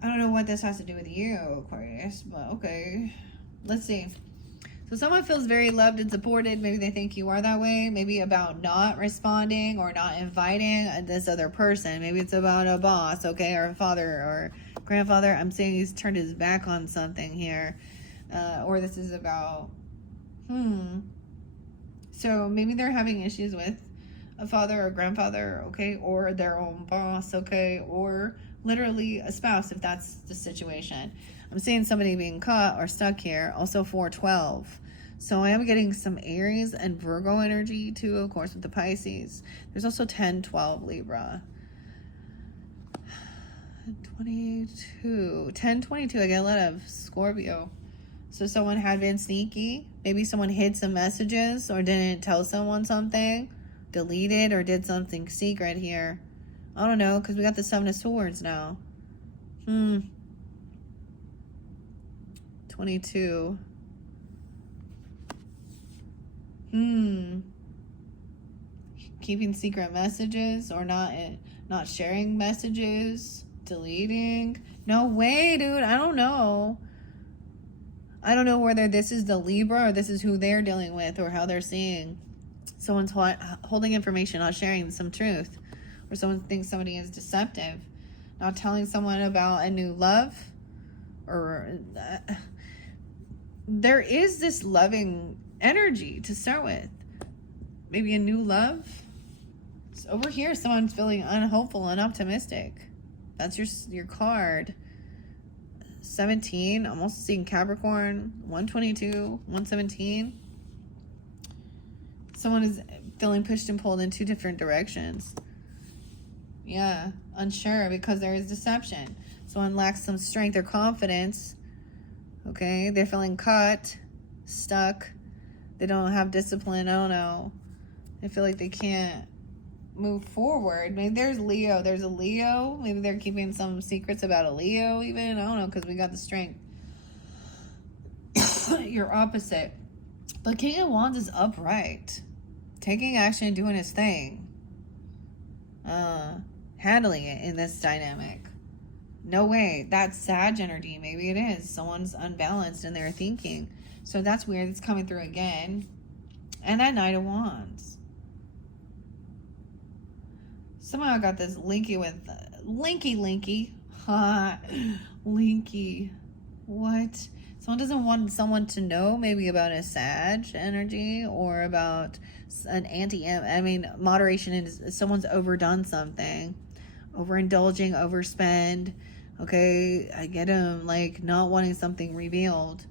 I don't know what this has to do with you, Aquarius, but okay. Let's see. So someone feels very loved and supported. Maybe they think you are that way. Maybe about not responding or not inviting this other person. Maybe it's about a boss, okay, or a father or grandfather. I'm saying he's turned his back on something here. Or this is about, So maybe they're having issues with a father or grandfather, okay, or their own boss, okay, or literally a spouse if that's the situation. I'm seeing somebody being caught or stuck here. Also 412. So I am getting some Aries and Virgo energy too, of course, with the Pisces. There's also 1012 Libra. 1022. I get a lot of Scorpio. So someone had been sneaky. Maybe someone hid some messages or didn't tell someone something. Deleted or did something secret here. I don't know, because we got the Seven of Swords now. 22. Keeping secret messages, or not sharing messages. Deleting. No way, dude. I don't know. I don't know whether this is the Libra or this is who they're dealing with, or how they're seeing. Someone's holding information, not sharing some truth. Or someone thinks somebody is deceptive, not telling someone about a new love, or there is this loving energy to start with. Maybe a new love. So over here, someone's feeling unhopeful and optimistic. That's your card. 17, almost seeing Capricorn. 122, 117. Someone is feeling pushed and pulled in two different directions. Yeah, unsure because there is deception. Someone lacks some strength or confidence. Okay, they're feeling caught, stuck. They don't have discipline. I don't know. They feel like they can't move forward. Maybe there's Leo. There's a Leo. Maybe they're keeping some secrets about a Leo even. I don't know, because we got the strength. Your opposite. But King of Wands is upright, taking action and doing his thing, handling it in this dynamic. No way. That's Sag energy. Maybe it is. Someone's unbalanced in their thinking. So that's weird. It's coming through again. And that Knight of Wands. Somehow I got this linky with... Linky. Ha. Linky. What? Someone doesn't want someone to know maybe about a Sag energy or about an moderation is someone's overdone something. Overindulging, overspend. Okay, I get them, like, not wanting something revealed.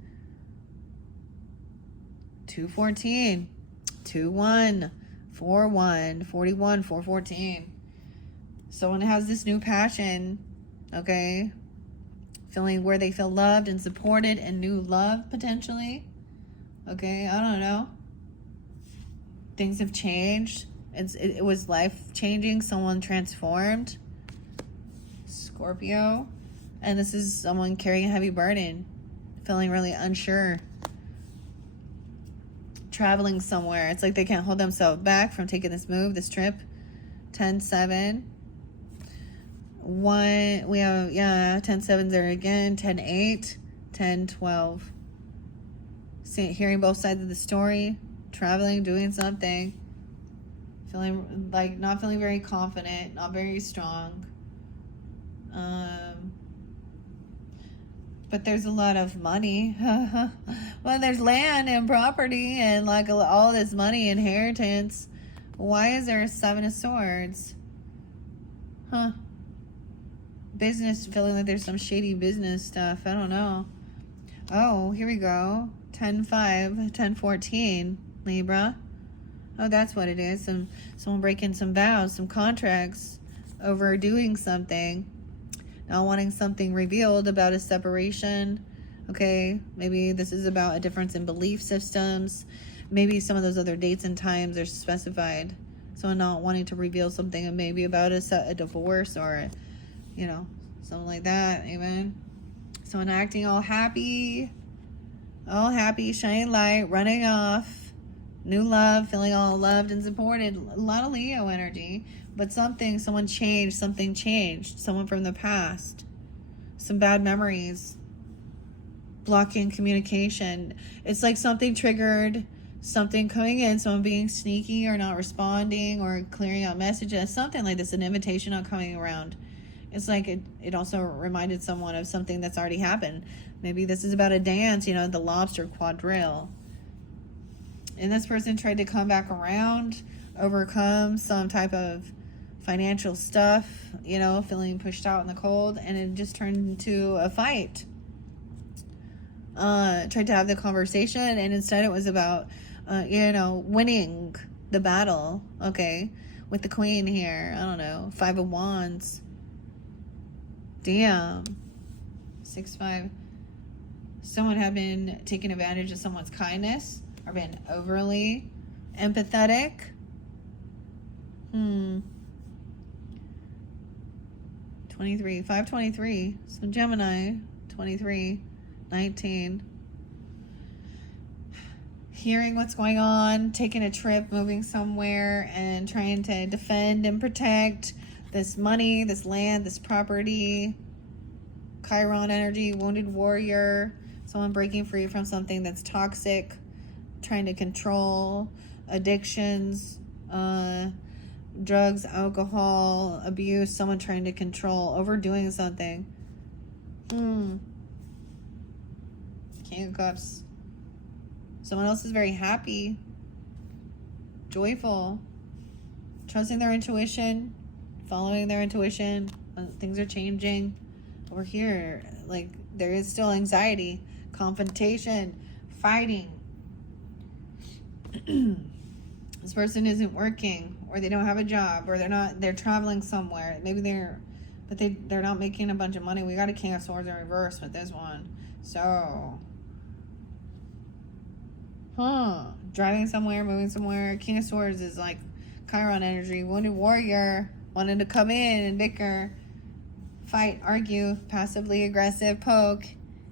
214, 21, 41, 41, 414. Someone has this new passion, okay? Feeling where they feel loved and supported and new love, potentially. Okay, I don't know. Things have changed. It was life-changing. Someone transformed. Scorpio. And this is someone carrying a heavy burden. Feeling really unsure. Traveling somewhere. It's like they can't hold themselves back from taking this move, this trip. 10-7. 1, we have, 10-7 there again. 10-8. 10-12. Hearing both sides of the story. Traveling, doing something. Feeling like not feeling very confident, not very strong. But there's a lot of money. Well, there's land and property and like all this money, inheritance. Why is there a 7 of Swords? Huh. Business, feeling like there's some shady business stuff. I don't know. Oh, here we go. 10-5, 10-14, Libra. Oh, that's what it is. Someone breaking some vows, some contracts, overdoing something, not wanting something revealed about a separation. Okay, maybe this is about a difference in belief systems. Maybe some of those other dates and times are specified. Someone not wanting to reveal something, maybe about a divorce or, something like that. Amen. Someone acting all happy, shining light, running off. New love, feeling all loved and supported. A lot of Leo energy. But someone changed. Something changed. Someone from the past. Some bad memories. Blocking communication. It's like something triggered. Something coming in. Someone being sneaky or not responding or clearing out messages. Something like this. An invitation not coming around. It's like it also reminded someone of something that's already happened. Maybe this is about a dance. The lobster quadrille. And this person tried to come back around, overcome some type of financial stuff, feeling pushed out in the cold, and it just turned into a fight. Tried to have the conversation, and instead it was about, winning the battle, okay, with the Queen here. I don't know, 5 of Wands. Damn. 6-5. Someone had been taking advantage of someone's kindness. Or been overly empathetic. 23. 5-23. So Gemini. 23. 19. Hearing what's going on. Taking a trip. Moving somewhere. And trying to defend and protect this money. This land. This property. Chiron energy. Wounded warrior. Someone breaking free from something that's toxic. Trying to control addictions, drugs, alcohol, abuse, someone trying to control, overdoing something. King of Cups. Someone else is very happy, joyful, trusting their intuition, following their intuition. Things are changing. Over here, like, there is still anxiety, confrontation, fighting. This person isn't working, or they don't have a job, or they're traveling somewhere. Maybe they're not making a bunch of money. We got a King of Swords in reverse with this one. So, driving somewhere, moving somewhere. King of Swords is like Chiron energy, wounded warrior, wanting to come in and bicker, fight, argue, passively aggressive, poke,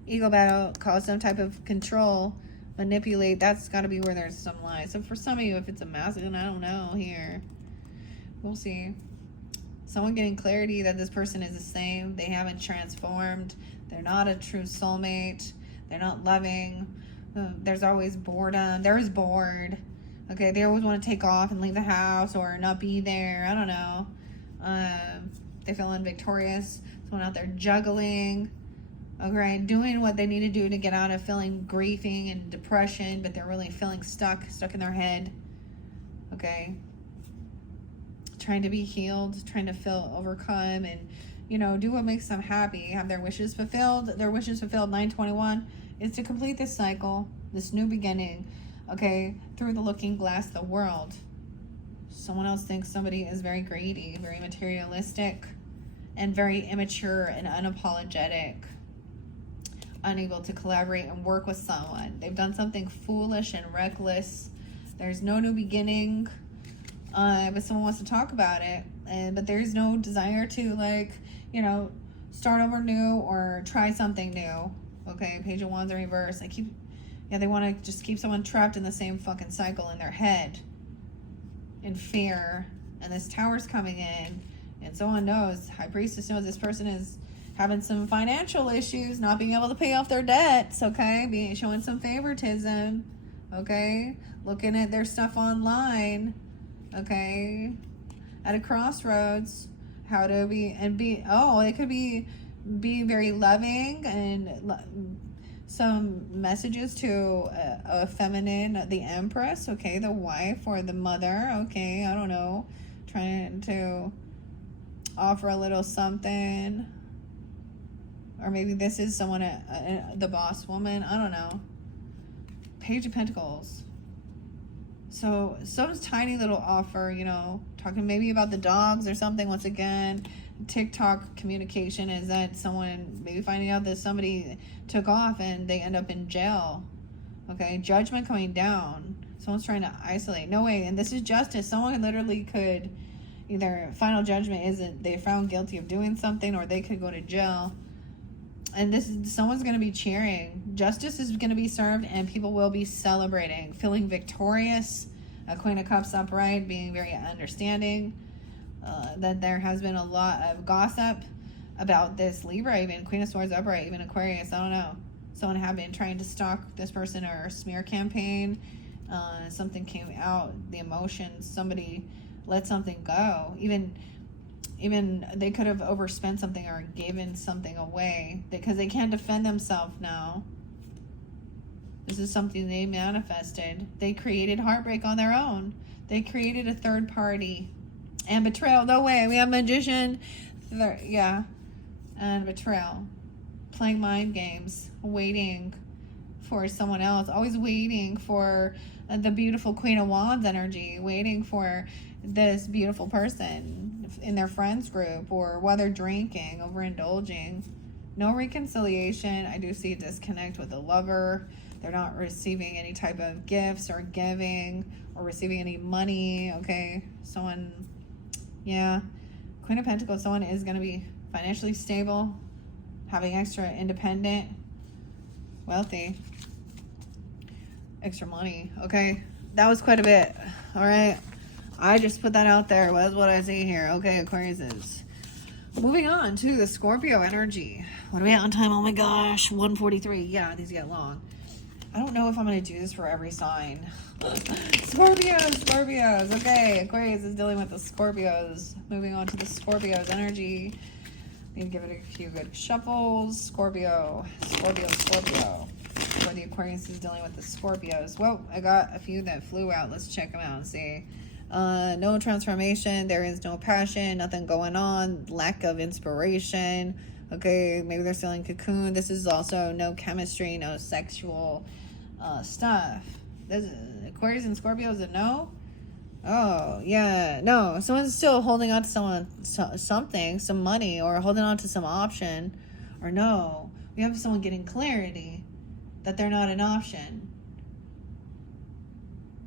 ego battle, cause some type of control, manipulate. That's got to be where there's some lies. So for some of you, if it's a masculine, I don't know here. We'll see. Someone getting clarity that this person is the same. They haven't transformed. They're not a true soulmate. They're not loving. There's always boredom. They're always bored. Okay, they always want to take off and leave the house or not be there. I don't know. They feel victorious. Someone out there juggling. Okay, doing what they need to do to get out of feeling grieving and depression, but they're really feeling stuck in their head. Okay. Trying to be healed, trying to feel overcome and, do what makes them happy, have their wishes fulfilled. Their wishes fulfilled, 921, is to complete this cycle, this new beginning, okay, through the looking glass, the world. Someone else thinks somebody is very greedy, very materialistic, and very immature and unapologetic, unable to collaborate and work with someone. They've done something foolish and reckless. There's no new beginning, but someone wants to talk about it, but there's no desire to, start over new or try something new. Okay, Page of Wands in reverse. They want to just keep someone trapped in the same fucking cycle in their head, in fear. And this Tower's coming in, and someone knows, High Priestess knows this person is having some financial issues, not being able to pay off their debts, okay? Showing some favoritism, okay? Looking at their stuff online, okay? At a crossroads, how to it could be very loving and some messages to a feminine, the Empress, okay? The wife or the mother, okay? I don't know. Trying to offer a little something. Or maybe this is someone, the boss woman. I don't know. Page of Pentacles. So some tiny little offer, talking maybe about the dogs or something. Once again, TikTok communication is that someone maybe finding out that somebody took off and they end up in jail. Okay, judgment coming down. Someone's trying to isolate. No way. And this is justice. Someone literally could, either final judgment isn't they found guilty of doing something, or they could go to jail. And someone's going to be cheering. Justice is going to be served, and people will be celebrating, feeling victorious. A Queen of Cups upright, being very understanding. That there has been a lot of gossip about this Libra, even Queen of Swords upright, even Aquarius. I don't know. Someone had been trying to stalk this person or a smear campaign. Something came out. The emotions. Somebody let something go. Even they could have overspent something or given something away because they can't defend themselves now. This is something they manifested. They created heartbreak on their own. They created a third party. And betrayal. No way. We have Magician. And betrayal. Playing mind games. Waiting for someone else. Always waiting for the beautiful Queen of Wands energy. Waiting for this beautiful person in their friends group, or while they're drinking, overindulging. No reconciliation. I do see a disconnect with the lover. They're not receiving any type of gifts or giving or receiving any money. Okay, someone, Queen of Pentacles, someone is going to be financially stable, having extra independent, wealthy, extra money. Okay, that was quite a bit. All right, I just put that out there. That's what I see here. Okay, Aquarius is. Moving on to the Scorpio energy. What are we at on time? Oh my gosh, 1:43. Yeah, these get long. I don't know if I'm going to do this for every sign. Scorpios. Okay, Aquarius is dealing with the Scorpios. Moving on to the Scorpios energy. Need to give it a few good shuffles. Scorpio. For the Aquarius is dealing with the Scorpios. Well, I got a few that flew out. Let's check them out and see. No transformation. There is no passion. Nothing going on. Lack of inspiration. Okay, maybe they're still in cocoon. This is also no chemistry, no sexual stuff. Aquarius and Scorpio is a no? Oh, yeah. No, someone's still holding on to something, some money, or holding on to some option. Or no, we have someone getting clarity that they're not an option.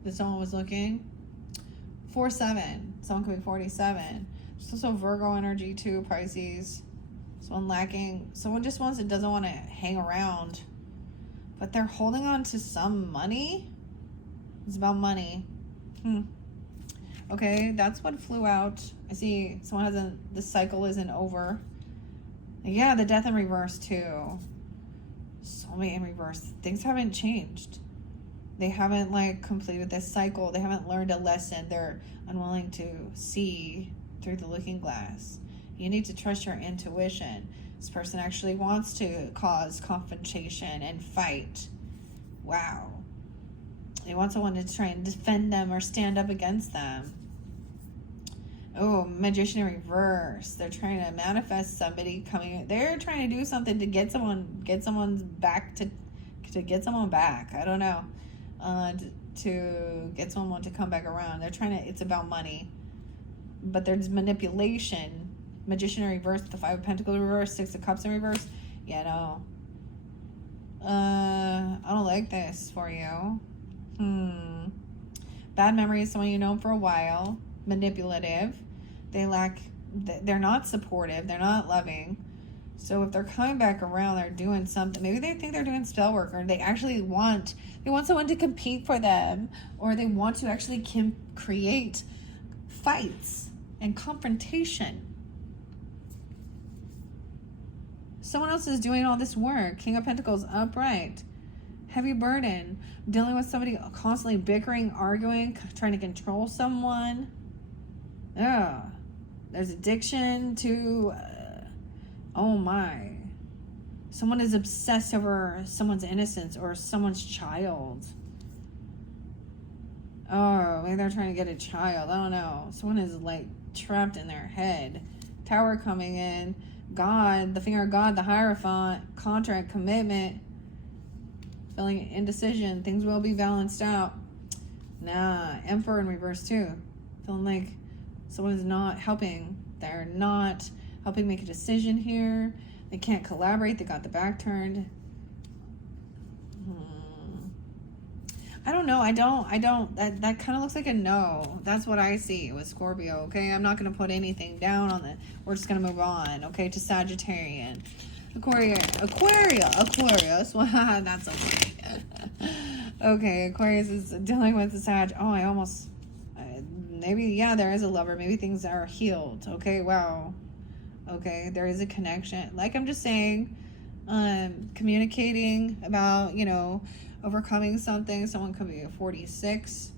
That someone was looking. 4-7. Someone could be 47. There's also Virgo energy too, Pisces. Someone lacking. Someone just doesn't want to hang around. But they're holding on to some money. It's about money. Okay, that's what flew out. I see someone hasn't, the cycle isn't over. Yeah, the death in reverse too. Soulmate in reverse. Things haven't changed. They haven't like completed this cycle. They haven't learned a lesson. They're unwilling to see through the looking glass. You need to trust your intuition. This person actually wants to cause confrontation and fight. Wow. They want someone to try and defend them or stand up against them. Oh, Magician in reverse. They're trying to manifest somebody coming. They're trying to do something to get someone's back to get someone back. I don't know. To get someone to come back around. They're trying to. It's about money, but there's manipulation. Magician in reverse. The Five of Pentacles in reverse. Six of Cups in reverse. Yeah, no. I don't like this for you. Bad memory is someone you know for a while. Manipulative. They're not supportive. They're not loving. So if they're coming back around, they're doing something. Maybe they think they're doing spell work, or they actually want someone to compete for them, or they want to actually create fights and confrontation. Someone else is doing all this work. King of Pentacles upright. Heavy burden. Dealing with somebody constantly bickering, arguing, trying to control someone. Yeah. There's addiction to... oh my. Someone is obsessed over someone's innocence or someone's child. Oh, maybe they're trying to get a child. I don't know. Someone is like trapped in their head. Tower coming in. God, the finger of God, the Hierophant, contract, commitment, feeling indecision. Things will be balanced out. Nah, Emperor in reverse too. Feeling like someone is not helping. They're not helping make a decision here. They can't collaborate. They got the back turned. I don't know. I don't. That kind of looks like a no. That's what I see with Scorpio, okay? I'm not going to put anything down on it. We're just going to move on, okay, to Sagittarian. Aquarius. Well, that's okay. Okay, Aquarius is dealing with the Sag. Oh, maybe, yeah, there is a lover. Maybe things are healed, okay? Wow. Okay, there is a connection. Like I'm just saying, communicating about, overcoming something. Someone could be a 46.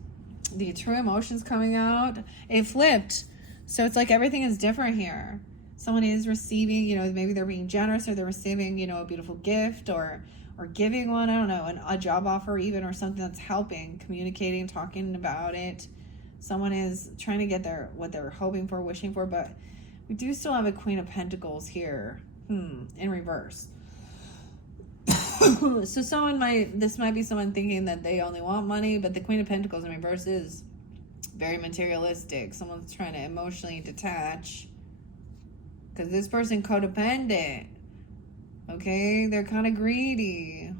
The true emotions coming out. It flipped. So it's like everything is different here. Someone is receiving, maybe they're being generous, or they're receiving, a beautiful gift, or giving one, I don't know, a job offer even, or something that's helping, communicating, talking about it. Someone is trying to get what they're hoping for, wishing for, but we do still have a Queen of Pentacles here, in reverse. So this might be someone thinking that they only want money, but the Queen of Pentacles in reverse is very materialistic. Someone's trying to emotionally detach because this person codependent. Okay, they're kind of greedy.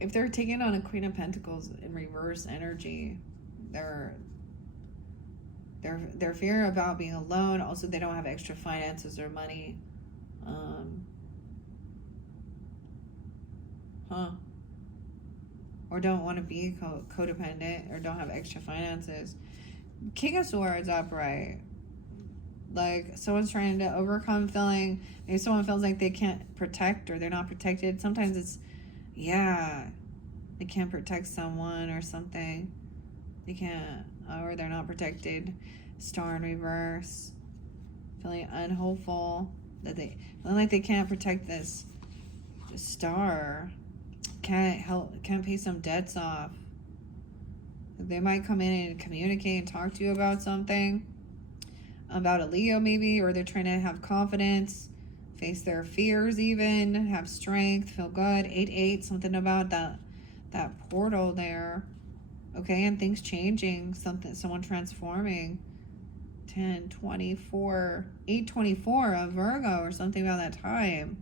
If they're taking on a Queen of Pentacles in reverse energy, their fear about being alone. Also, they don't have extra finances or money. Or don't want to be codependent, or don't have extra finances. King of Swords upright. Like someone's trying to overcome feeling, maybe someone feels like they can't protect, or they're not protected. Sometimes it's, they can't protect someone or something. They can't, or they're not protected. Star in reverse. Feeling unhopeful, feeling like they can't protect this star. Can't pay some debts off. They might come in and communicate and talk to you about something, about a Leo maybe, or they're trying to have confidence, face their fears even, have strength, feel good. 8-8, something about that portal there. Okay, and things changing, someone transforming. 10-24, 8-24 of Virgo, or something about that time.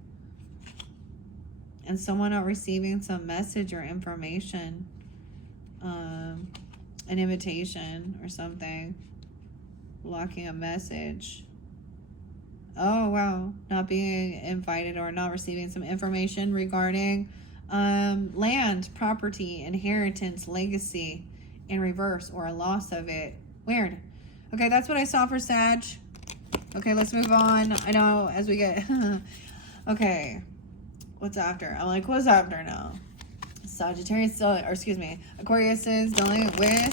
And someone not receiving some message or information, an invitation or something, blocking a message. Oh, wow. Not being invited or not receiving some information regarding land, property, inheritance, legacy in reverse, or a loss of it. Weird. Okay, that's what I saw for Sag. Okay, let's move on. I know as we get... Okay. What's after? I'm like, what's after now? Sagittarius, or excuse me, Aquarius is dealing with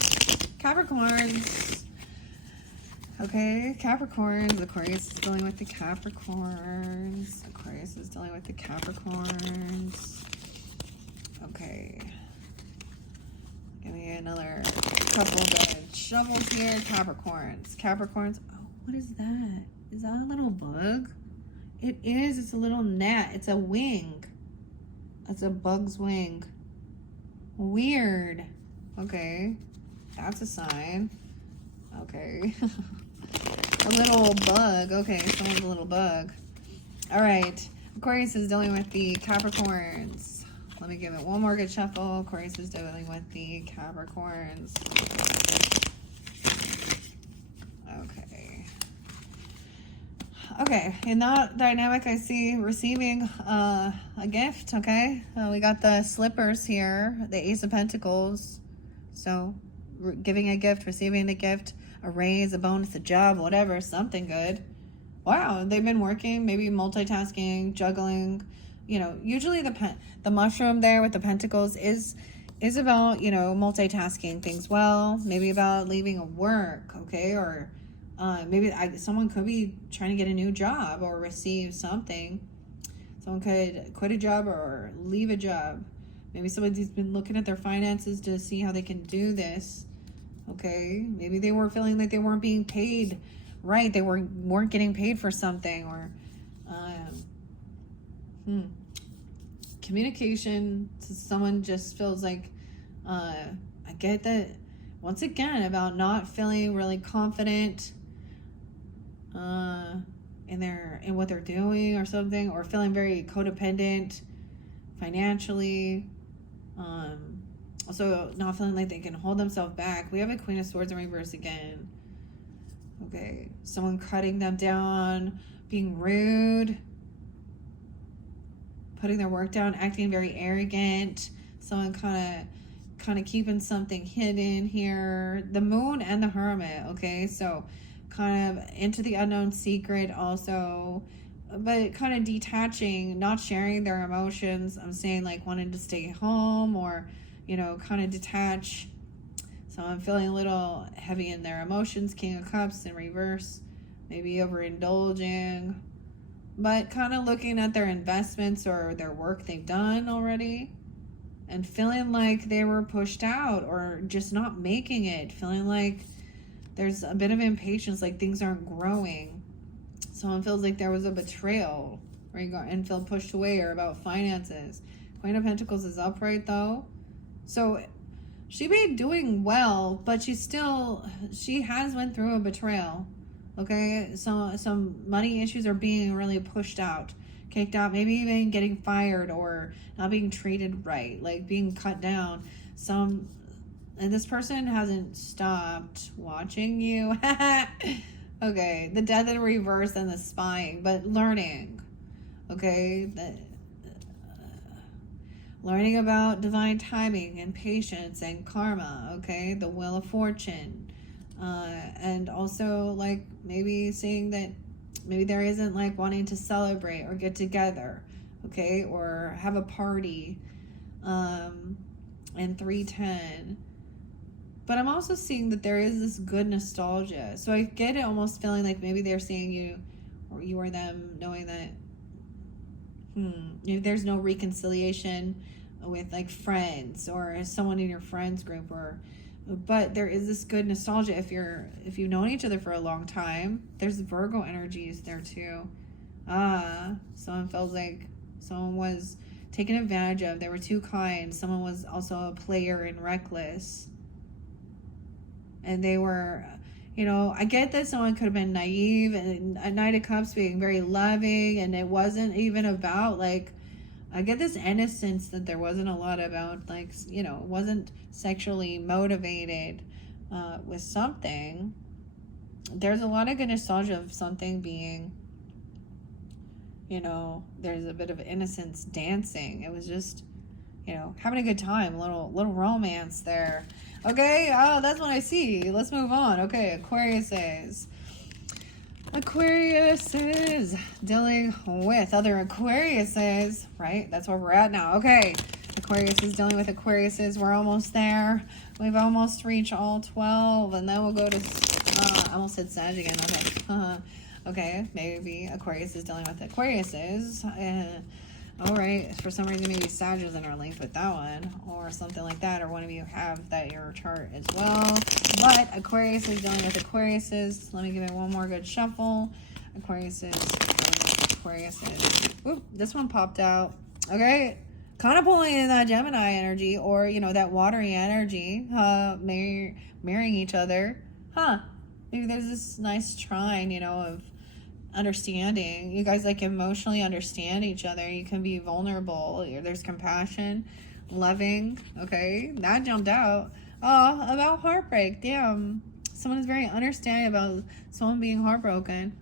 Capricorns. Okay, Capricorns. Aquarius is dealing with the Capricorns. Aquarius is dealing with the Capricorns. Okay. Give me another couple good shovels here. Capricorns. Capricorns. Oh, what is that? Is that a little bug? It is. It's a little gnat. It's a wing. It's a bug's wing. Weird. Okay. That's a sign. Okay. A little bug. Okay, someone's a little bug. All right. Aquarius is dealing with the Capricorns. Let me give it one more good shuffle. Aquarius is dealing with the Capricorns. Okay. Okay, in that dynamic, I see receiving a gift, okay? We got the slippers here, the Ace of Pentacles. So, giving a gift, receiving a gift, a raise, a bonus, a job, whatever, something good. Wow, they've been working, maybe multitasking, juggling. You know, usually the mushroom there with the pentacles is about, you know, multitasking things well. Maybe about leaving a work, okay? Or maybe someone could be trying to get a new job or receive something. Someone could quit a job or leave a job. Maybe somebody's been looking at their finances to see how they can do this. Okay, maybe they were feeling like they weren't being paid right. They weren't getting paid for something, or communication to someone just feels like I get that once again about not feeling really confident in what they're doing or something, or feeling very codependent financially. Also not feeling like they can hold themselves back. We have a Queen of Swords in reverse again. Okay, someone cutting them down, being rude, putting their work down, acting very arrogant. Someone kind of keeping something hidden here. The Moon and the Hermit, okay? So kind of into the unknown secret also, but kind of detaching, not sharing their emotions. I'm saying like wanting to stay home, or, you know, kind of detach. So I'm feeling a little heavy in their emotions. King of Cups in reverse. Maybe overindulging. But kind of looking at their investments or their work they've done already. And feeling like they were pushed out or just not making it. Feeling like there's a bit of impatience, like things aren't growing. Someone feels like there was a betrayal and feel pushed away, or about finances. Queen of Pentacles is upright though. So she may be doing well, but she has went through a betrayal. Okay, so some money issues are being really pushed out, kicked out, maybe even getting fired or not being treated right, like being cut down. And this person hasn't stopped watching you. Okay, the Death in reverse and the spying, but learning. Okay, learning about divine timing and patience and karma. Okay, the Wheel of Fortune. And also like maybe seeing that maybe there isn't like wanting to celebrate or get together, okay, or have a party, and 310. But I'm also seeing that there is this good nostalgia. So I get it almost feeling like maybe they're seeing you, or you or them, knowing that if there's no reconciliation with like friends or someone in your friends group, but there is this good nostalgia if you've known each other for a long time. There's Virgo energies there too. Someone feels like someone was taken advantage of. They were too kind. Someone was also a player and reckless. And they were, you know, I get that someone could have been naive, and a Knight of Cups being very loving, and it wasn't even about like, I get this innocence that there wasn't a lot about like, you know, wasn't sexually motivated with something. There's a lot of good nostalgia of something being you know, there's a bit of innocence dancing. It was just, you know, having a good time, little romance there. Okay, oh, that's what I see. Let's move on. Okay, Aquarius is dealing with other Aquariuses, right? That's where we're at now. Okay, Aquarius is dealing with Aquariuses. We're almost there. We've almost reached all 12, and then we'll go to, I almost said Sag again. Okay, okay, maybe Aquarius is dealing with Aquariuses. All right, for some reason, maybe Sag is interlinked with that one, or something like that, or one of you have that in your chart as well. But Aquarius is dealing with Aquariuses. Let me give it one more good shuffle. Aquarius is dealing with Aquariuses. Oop, this one popped out. Okay, kind of pulling in that Gemini energy, or, you know, that watery energy, marrying each other. Maybe there's this nice trine, you know, of understanding. You guys like emotionally understand each other. You can be vulnerable. There's compassion, loving. Okay, that jumped out. About heartbreak. Damn, someone is very understanding about someone being heartbroken.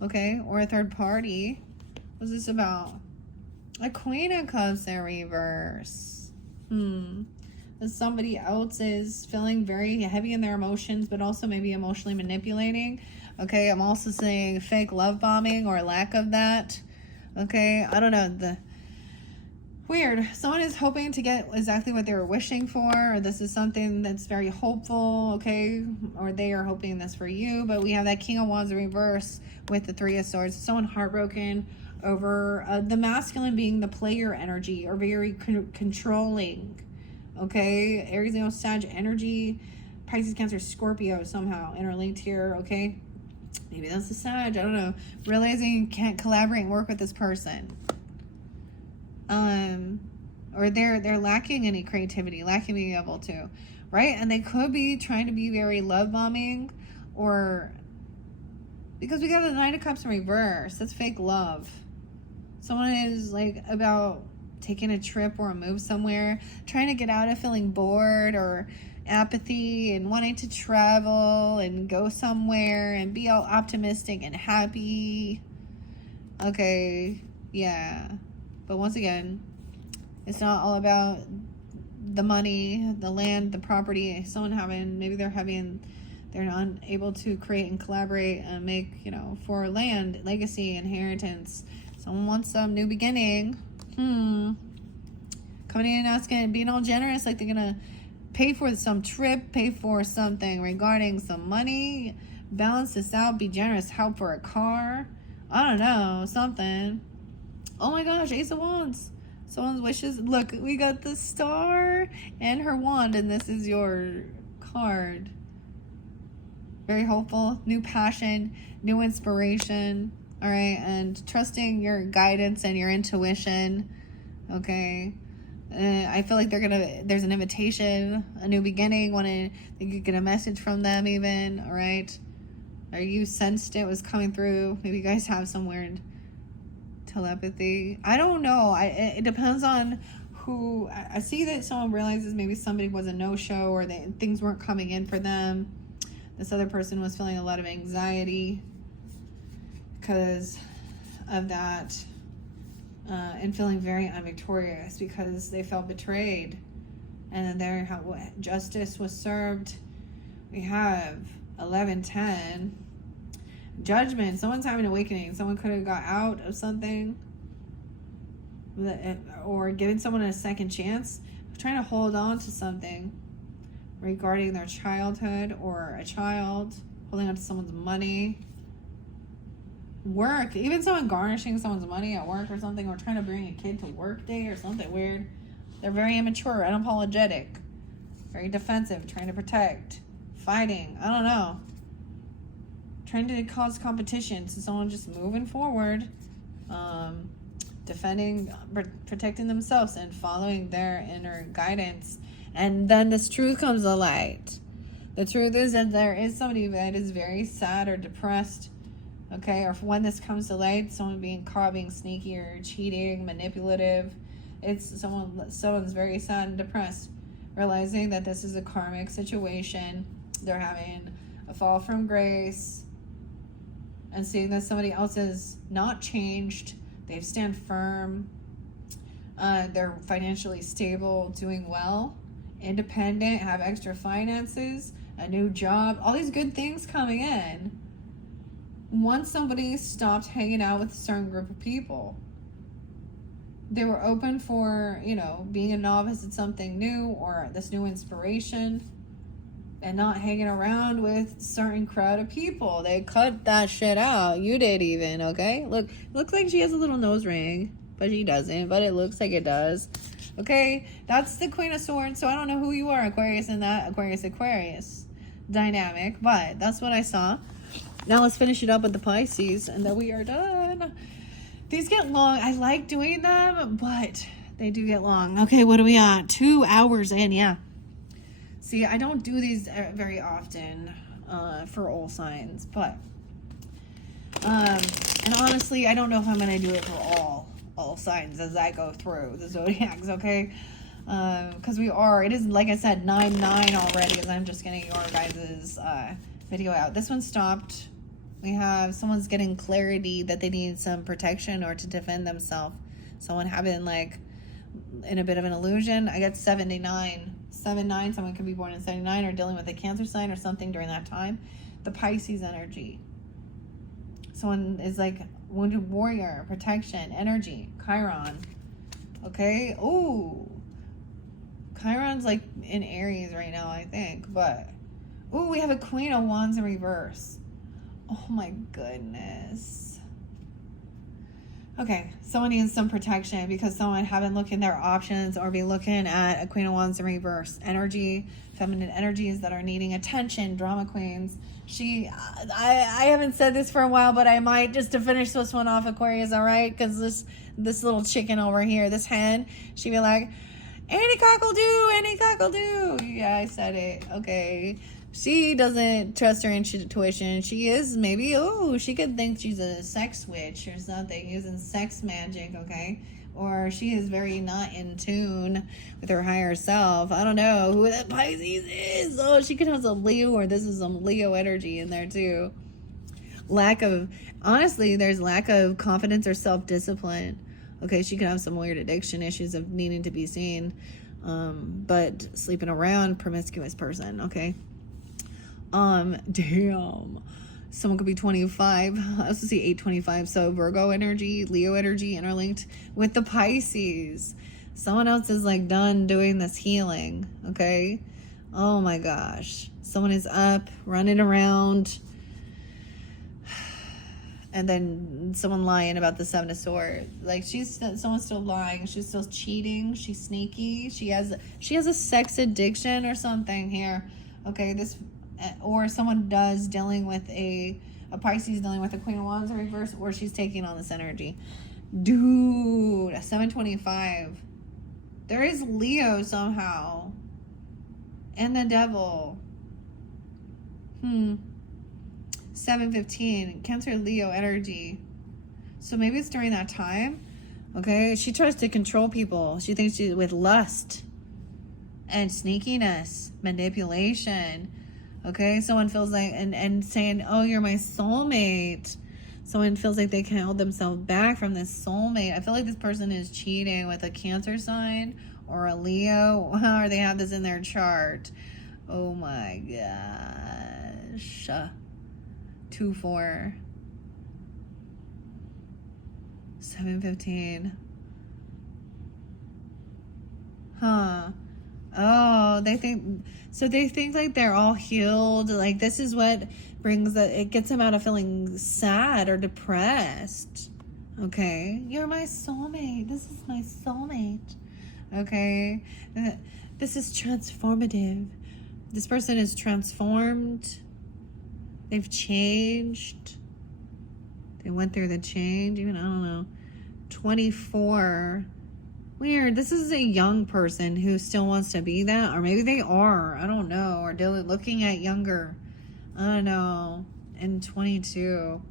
Okay, or a third party. What's this about? A Queen of Cups in reverse. Somebody else is feeling very heavy in their emotions, but also maybe emotionally manipulating. Okay, I'm also saying fake love bombing or lack of that. Okay, I don't know. Weird. Someone is hoping to get exactly what they were wishing for, or this is something that's very hopeful, okay? Or they are hoping this for you, but we have that King of Wands in reverse with the Three of Swords. Someone heartbroken over the masculine being the player energy, or very controlling. Okay, Aries, Leo, Sag energy, Pisces, Cancer, Scorpio somehow interlinked here. Okay, maybe that's the Sag. I don't know. Realizing you can't collaborate and work with this person, or they're lacking any creativity, lacking being able to, right? And they could be trying to be very love bombing, or because we got the Nine of Cups in reverse. That's fake love. Someone is like about taking a trip or a move somewhere, trying to get out of feeling bored or apathy and wanting to travel and go somewhere and be all optimistic and happy. Okay, yeah. But once again, it's not all about the money, the land, the property. Someone maybe they're not able to create and collaborate and make, you know, for land, legacy, inheritance. Someone wants some new beginning. Coming in and asking, being all generous, like they're gonna pay for some trip, pay for something regarding some money, balance this out, be generous, help for a car. I don't know, something. Oh my gosh, Ace of Wands. Someone's wishes. Look, we got the Star and her wand, and this is your card. Very hopeful, new passion, new inspiration. All right, and trusting your guidance and your intuition. Okay, I feel like there's an invitation, a new beginning. You could get a message from them even. All right, or you sensed it was coming through. Maybe you guys have some weird telepathy. I don't know. It depends on who. I see that someone realizes maybe somebody was a no-show, or things weren't coming in for them. This other person was feeling a lot of anxiety because of that, and feeling very unvictorious because they felt betrayed, and then justice was served. We have 11-10 Judgment. Someone's having an awakening. Someone could have got out of something, or giving someone a second chance, trying to hold on to something regarding their childhood, or a child holding on to someone's money, work, even someone garnishing someone's money at work or something, or trying to bring a kid to work day or something weird. They're very immature, unapologetic, very defensive, trying to protect, fighting, I don't know, trying to cause competition. So someone just moving forward, defending, protecting themselves and following their inner guidance. And then this truth comes to light. The truth is that there is somebody that is very sad or depressed. Okay, or when this comes to light, someone being caught being sneaky or cheating, manipulative. It's someone's very sad and depressed, realizing that this is a karmic situation. They're having a fall from grace, and seeing that somebody else is not changed. They stand firm. They're financially stable, doing well, independent, have extra finances, a new job, all these good things coming in. Once somebody stopped hanging out with a certain group of people, they were open for, being a novice at something new or this new inspiration, and not hanging around with certain crowd of people. They cut that shit out. You did even, okay? Looks like she has a little nose ring, but she doesn't, but it looks like it does. Okay, that's the Queen of Swords. So I don't know who you are, Aquarius, in that Aquarius dynamic, but that's what I saw. Now let's finish it up with the Pisces, and then we are done. These get long. I like doing them, but they do get long. Okay, what are we at? 2 hours in, yeah. See, I don't do these very often for all signs, but and honestly, I don't know if I'm going to do it for all signs as I go through the zodiacs, okay? Because it is, like I said, 9/9 already, as I'm just getting your guys' video out. This one stopped. We have someone's getting clarity that they need some protection or to defend themselves. Someone having in a bit of an illusion. I get 79. 7/9, someone could be born in 79 or dealing with a Cancer sign or something during that time. The Pisces energy. Someone is wounded warrior, protection, energy, Chiron. Okay? Ooh. Chiron's in Aries right now, I think. But, ooh, we have a Queen of Wands in reverse. Oh my goodness. Okay, someone needs some protection because someone haven't looked in their options or be looking at a Queen of Wands in reverse. Energy, feminine energies that are needing attention, drama queens. I haven't said this for a while, but I might, just to finish this one off, Aquarius, all right? Because this little chicken over here, this hen, she'd be like, any cockle do. Yeah, I said it. Okay. She doesn't trust her intuition. She is maybe, she could think she's a sex witch or something, using sex magic, okay? Or she is very not in tune with her higher self. I don't know who that Pisces is. Oh, she could have some Leo, or this is some Leo energy in there too. Honestly, there's lack of confidence or self-discipline. Okay, she could have some weird addiction issues of needing to be seen. But sleeping around, promiscuous person, okay? Damn. Someone could be 25. I also see 825. So Virgo energy, Leo energy interlinked with the Pisces. Someone else is done doing this healing. Okay. Oh my gosh. Someone is up, running around. And then someone lying about the Seven of Swords. Someone's still lying. She's still cheating. She's sneaky. She has a sex addiction or something here. Okay, or someone dealing with a Pisces dealing with a Queen of Wands in reverse, or she's taking on this energy. Dude, 725. There is Leo somehow. And the devil. 715. Cancer, Leo energy. So maybe it's during that time. Okay, she tries to control people. She thinks with lust and sneakiness, manipulation. Okay, someone feels and saying, oh, you're my soulmate. Someone feels like they can't hold themselves back from this soulmate. I feel like this person is cheating with a Cancer sign or a Leo, or they have this in their chart. Oh my gosh. 2-4. 715. Oh, they think they're all healed. This is what it gets them out of feeling sad or depressed. Okay, you're my soulmate. This is my soulmate. Okay, this is transformative. This person is transformed. They've changed. They went through the change. Even, I don't know. 24. Weird. This is a young person who still wants to be that. Or maybe they are. I don't know. Or they're looking at younger. I don't know. And 22.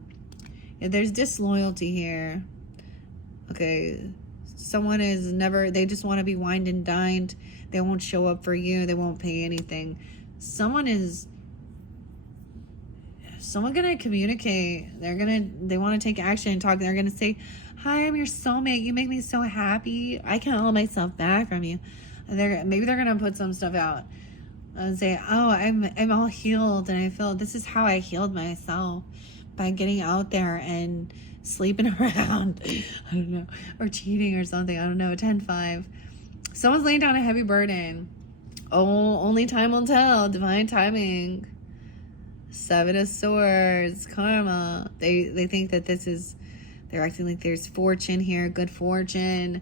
Yeah, there's disloyalty here. Okay. Someone is they just want to be wined and dined. They won't show up for you. They won't pay anything. Someone gonna communicate. They want to take action and talk. They're gonna say, hi, I'm your soulmate. You make me so happy. I can't hold myself back from you. Maybe they're gonna put some stuff out and say, oh, I'm all healed, and I feel this is how I healed myself, by getting out there and sleeping around. I don't know, or cheating or something. I don't know. 10-5. Someone's laying down a heavy burden. Oh, only time will tell. Divine timing. Seven of Swords, karma. They think that they're acting like there's fortune here, good fortune.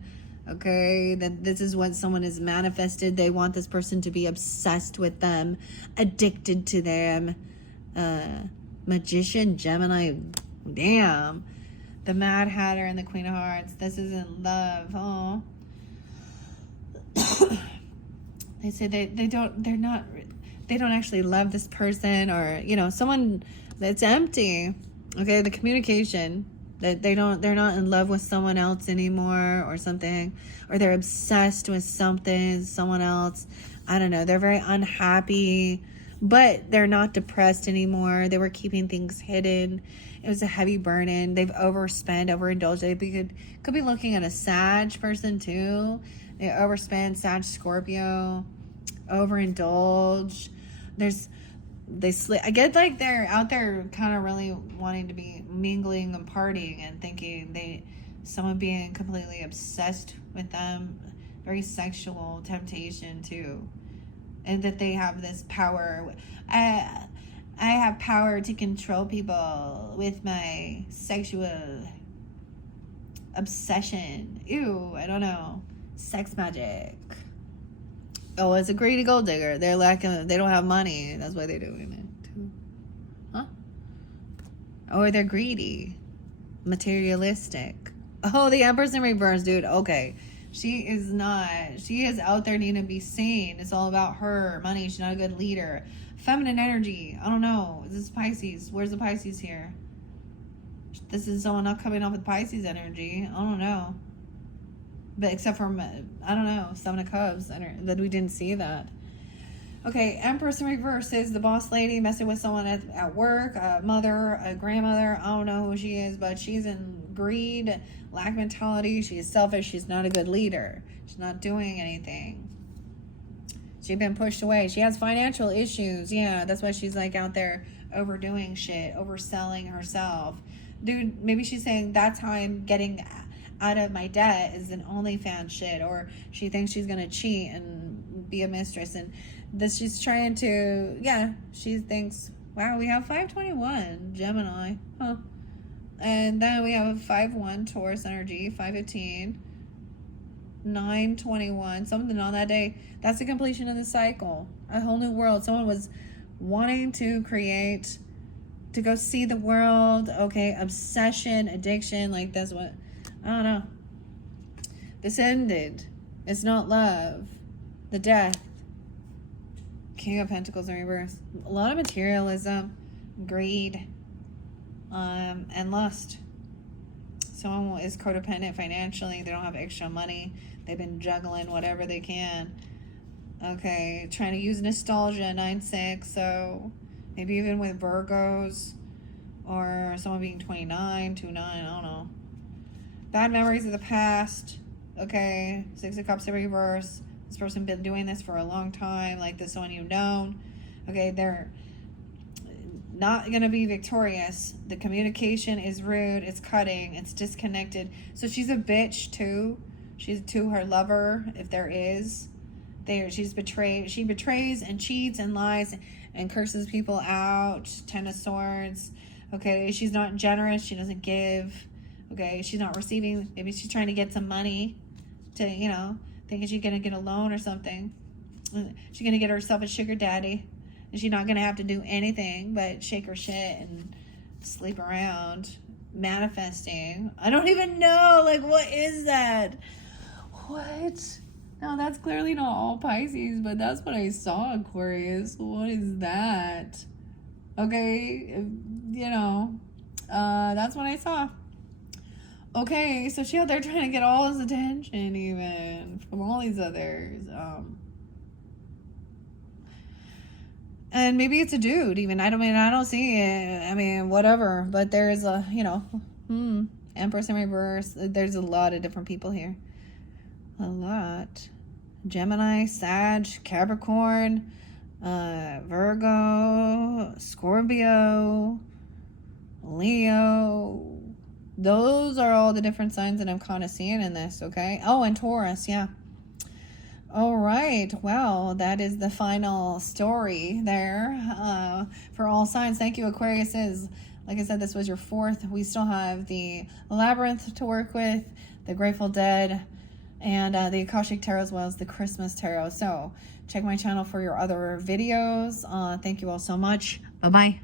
Okay, that this is what someone has manifested. They want this person to be obsessed with them, addicted to them. Magician, Gemini, damn. The Mad Hatter and the Queen of Hearts. This isn't love. Oh. They say they don't actually love this person, or someone that's empty. Okay, the communication, that they're not in love with someone else anymore, or something, or they're obsessed with someone else. I don't know, they're very unhappy, but they're not depressed anymore. They were keeping things hidden. It was a heavy burden. They've overspent, overindulged. They could be looking at a Sag person too. They overspend, Sag, Scorpio, overindulge. I get like they're out there kind of really wanting to be mingling and partying, and thinking someone being completely obsessed with them, very sexual temptation too, and that they have this power. I have power to control people with my sexual obsession. Ew, I don't know. Sex magic. Oh, it's a greedy gold digger. They don't have money. That's why they're doing it too. Huh? Or they're greedy. Materialistic. Oh, the Empress in reverse, dude. Okay. She is out there needing to be seen. It's all about her. Money. She's not a good leader. Feminine energy. I don't know. Is this Pisces? Where's the Pisces here? This is someone not coming off with Pisces energy. I don't know. But except for, I don't know, Seven of Cups, that we didn't see that. Okay, Empress in reverse is the boss lady messing with someone at work, a mother, a grandmother. I don't know who she is, but she's in greed, lack mentality. She's selfish. She's not a good leader. She's not doing anything. She's been pushed away. She has financial issues. Yeah, that's why she's like out there overdoing shit, overselling herself. Dude, maybe she's saying that's how I'm getting out of my debt, is an OnlyFans shit, or she thinks she's gonna cheat and be a mistress, and this she's trying to, she thinks, wow, we have 521 Gemini, huh? And then we have 5-1 Taurus energy, 5-15, 9-21, something on that day. That's the completion of the cycle, a whole new world. Someone was wanting to create, to go see the world. Okay, obsession, addiction, like that's what, I don't know. This ended. It's not love. The death. King of Pentacles in reverse. A lot of materialism, greed, and lust. Someone is codependent financially. They don't have extra money. They've been juggling whatever they can. Okay, trying to use nostalgia, 9-6. So maybe even with Virgos, or someone being 29, 2-9, I don't know. Bad memories of the past. Okay, 6 of Cups in reverse. This person been doing this for a long time. Like this one you've known. Okay, they're not going to be victorious. The communication is rude. It's cutting. It's disconnected. So she's a bitch too. She's to her lover, if there is. She's betrayed. She betrays and cheats and lies and curses people out. 10 of Swords. Okay, she's not generous. She doesn't give. Okay, she's not receiving. Maybe she's trying to get some money to, thinking she's going to get a loan or something. She's going to get herself a sugar daddy. And she's not going to have to do anything but shake her shit and sleep around. Manifesting. I don't even know. Like, what is that? What? No, that's clearly not all Pisces, but that's what I saw, Aquarius. What is that? Okay, that's what I saw. Okay, so she out there trying to get all his attention, even from all these others. And maybe it's a dude, even. I don't see it. I mean, whatever. But there's a, Empress in reverse. There's a lot of different people here. A lot. Gemini, Sag, Capricorn, Virgo, Scorpio, Leo. Those are all the different signs that I'm kind of seeing in this, okay? Oh, and Taurus, yeah. All right. Well, that is the final story there for all signs. Thank you, Aquariuses. Like I said, this was your 4th. We still have the Labyrinth to work with, the Grateful Dead, and the Akashic Tarot, as well as the Christmas Tarot. So check my channel for your other videos. Thank you all so much. Bye-bye.